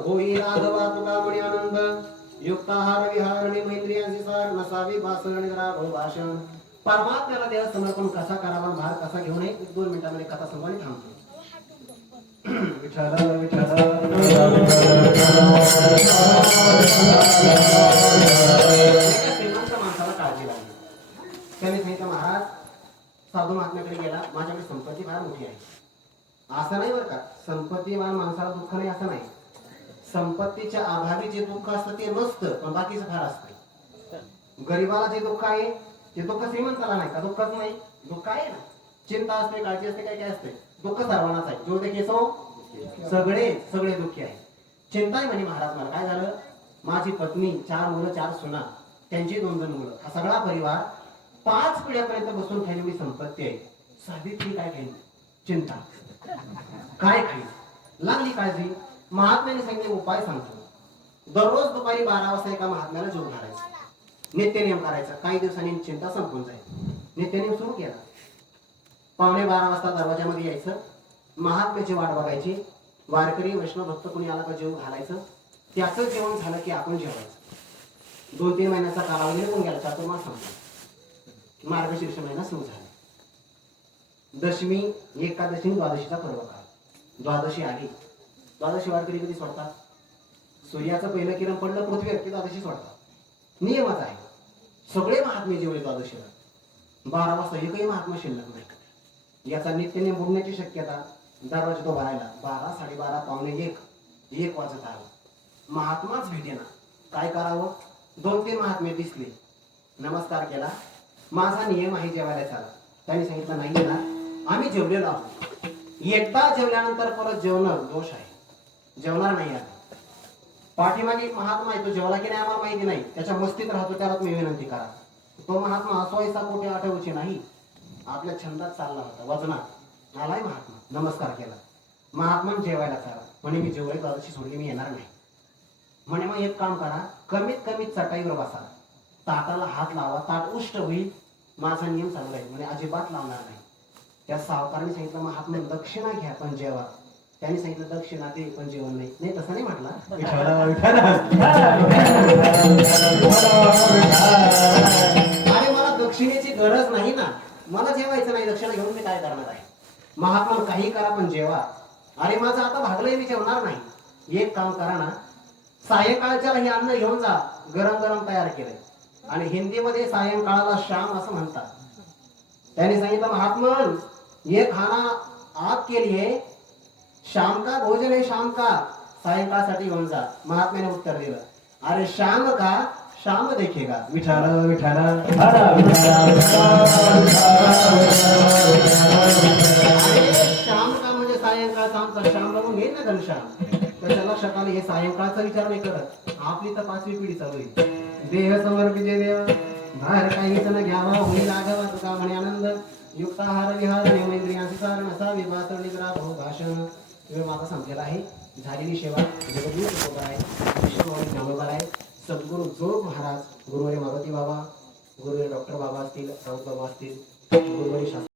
होईल आगवा तुका म्हणे आनंद. युक्ताहार विहारणे मैंद्रियांची सार. नसावी भाषण निद्रा बहुभाषण. परमात्म्याला देह समर्पण कसा करावा, भार कसा घेऊ नये, 2 मिनिटांमध्ये कथा संपवायला थांबतो. विठ्ठल विठ्ठल श्रीमंत माणसाला काळजी लागली. त्याने सांगितलं, महाराज साधू महात्म्याकडे गेला, माझ्याकडे संपत्ती फार मोठी आहे. असं नाही बरं का, संपत्तीवान माणसाला दुःख नाही असं नाही. संपत्तीच्या अभावी जे दुःख असतं ते नसतं, पण बाकीचं फार असतं. गरीबाला जे दुःख आहे ते दुःख श्रीमंताला नाही का? दुःखच नाही, दुःख आहे ना. चिंता असते, काळजी असते, काय काय असते. दुःख सर्वांनाच आहे. जो देखील सगळे सगळे दुःखी आहे. चिंता आहे म्हणे महाराज मला. काय झालं? माझी पत्नी, 4 मुलं 4 सुना, त्यांची 2 मुलं, हा सगळा परिवार 5 पिढ्यापर्यंत बसून खाल्लेली संपत्ती आहे. सावित्री काय खाईल? चिंता. काय खाईल? लागली काळजी. महात्म्याने सांगितले उपाय सांगतो. दररोज दुपारी 12 वाजता एका महात्म्याला जेवण घालायचं, नित्यनियम करायचा. काही दिवसांनी चिंता संपून जाईल. नित्यनियम सुरू केला. 11:15 वाजता दरवाजामध्ये यायचं, महात्म्याची वाट बघायची. वारकरी वैष्णव भक्त कोणी आला का जेवण घालायचं. त्याचं जेवण झालं की आपण जेवायचं. 2-3 महिन्याचा कालावधी निघून गेला. चातुर्मास संपला, मार्गशीर्ष महिना सुरू झाला. दशमी, एकादशी, द्वादशीचा पर्व काळ. द्वादशी आली. द्वादशी वारकरी कधी सोडतात? सूर्याचं पहिलं किरण पडलं पृथ्वीवर की द्वादशी सोडतात. नियमच आहे. सगळे महात्मे जेवले द्वादशीला. 12 वाजता एकही महात्मा शिल्लक नाही. याचा नित्यनेम बुडण्याची शक्यता. दरवाजा तो भरायला 12, 12:30, पावणे 1 वाजत आला. महात्माच भेटेना. काय करावं? 2-3 महात्मे दिसले, नमस्कार केला. माझा नियम आहे जेवायला चला. त्यांनी सांगितलं नाही ना, आम्ही जेवलेलो आहोत. एकदा जेवल्यानंतर परत जेवणं दोष आहे, जेवणार नाही आहे. पाठीमागे महात्मा आहे, तो जेवला की नाही आम्हाला माहिती नाही, त्याच्या मस्तीत राहतो, त्याला तुम्ही विनंती करा. तो महात्मा असोयसा कोठे आठवची नाही, आपल्या छंदात चालला होता, वजनात आलाय महात्मा. नमस्कार केला. महात्मा जेवायला चला म्हणे. मी जेवढे द्वादशी सोडली, मी येणार नाही म्हणे. मग एक काम करा, कमीत कमी चटाईवर बसा ताटाला हात लावा, ताट उष्ट होईल. माझा नियम चांगला आहे म्हणजे अजिबात लावणार नाही. त्या सावकाराने सांगितलं महात्मा दक्षिणा घ्या पण जेवा. त्यांनी सांगितलं दक्षिणा दे पण जेवण नाही. नाही तसं नाही म्हटला. अरे मला दक्षिणेची गरज नाही ना, मला जेवायचं नाही, दक्षिणा घेऊन मी काय करणार आहे. महात्मा काही करा पण जेवा. अरे माझं आता भागलंय, मी जेवणार नाही. एक काम करा ना, सायंकाळच्या हे अन्न घेऊन जा, गरम गरम तयार केलंय. आणि हिंदीमध्ये सायंकाळाला शाम असं म्हणतात. त्याने सांगितलं महात्मन ये खाना आपके लिए शाम का भोजन है, शाम का, सायंकाळसाठी घेऊन जा. महात्म्याने उत्तर दिलं, अरे शाम का, शाम देखेगा. विठाल विठाल. शाम का म्हणजे सायंकाळचा आमचा श्याम बघून घेईन ना घनश्याम. त्याच्या लक्षात आलं हे सायंकाळचा विचार नाही करत, आपली तर 5वी पिढी चालू आहे. देह समर्पिते देव बाहेर काहीच न घ्यावा, होईल आगावा तुका म्हणे आनंद. युक्ताहार विहार नेमेंद्रियांचे सारण असा विभात निद्रा भाऊ भाषण. वेळ माझा संपलेला आहे. झालेली सेवा जगदीश उपकार आहे, विष्णू ज्ञानोबार आहे. सद्गुरू जोग महाराज, गुरुवारी मारुती बाबा, गुरुवारी डॉक्टर बाबा असतील, राऊत बाबा असतील, गुरुवारी शास्त्री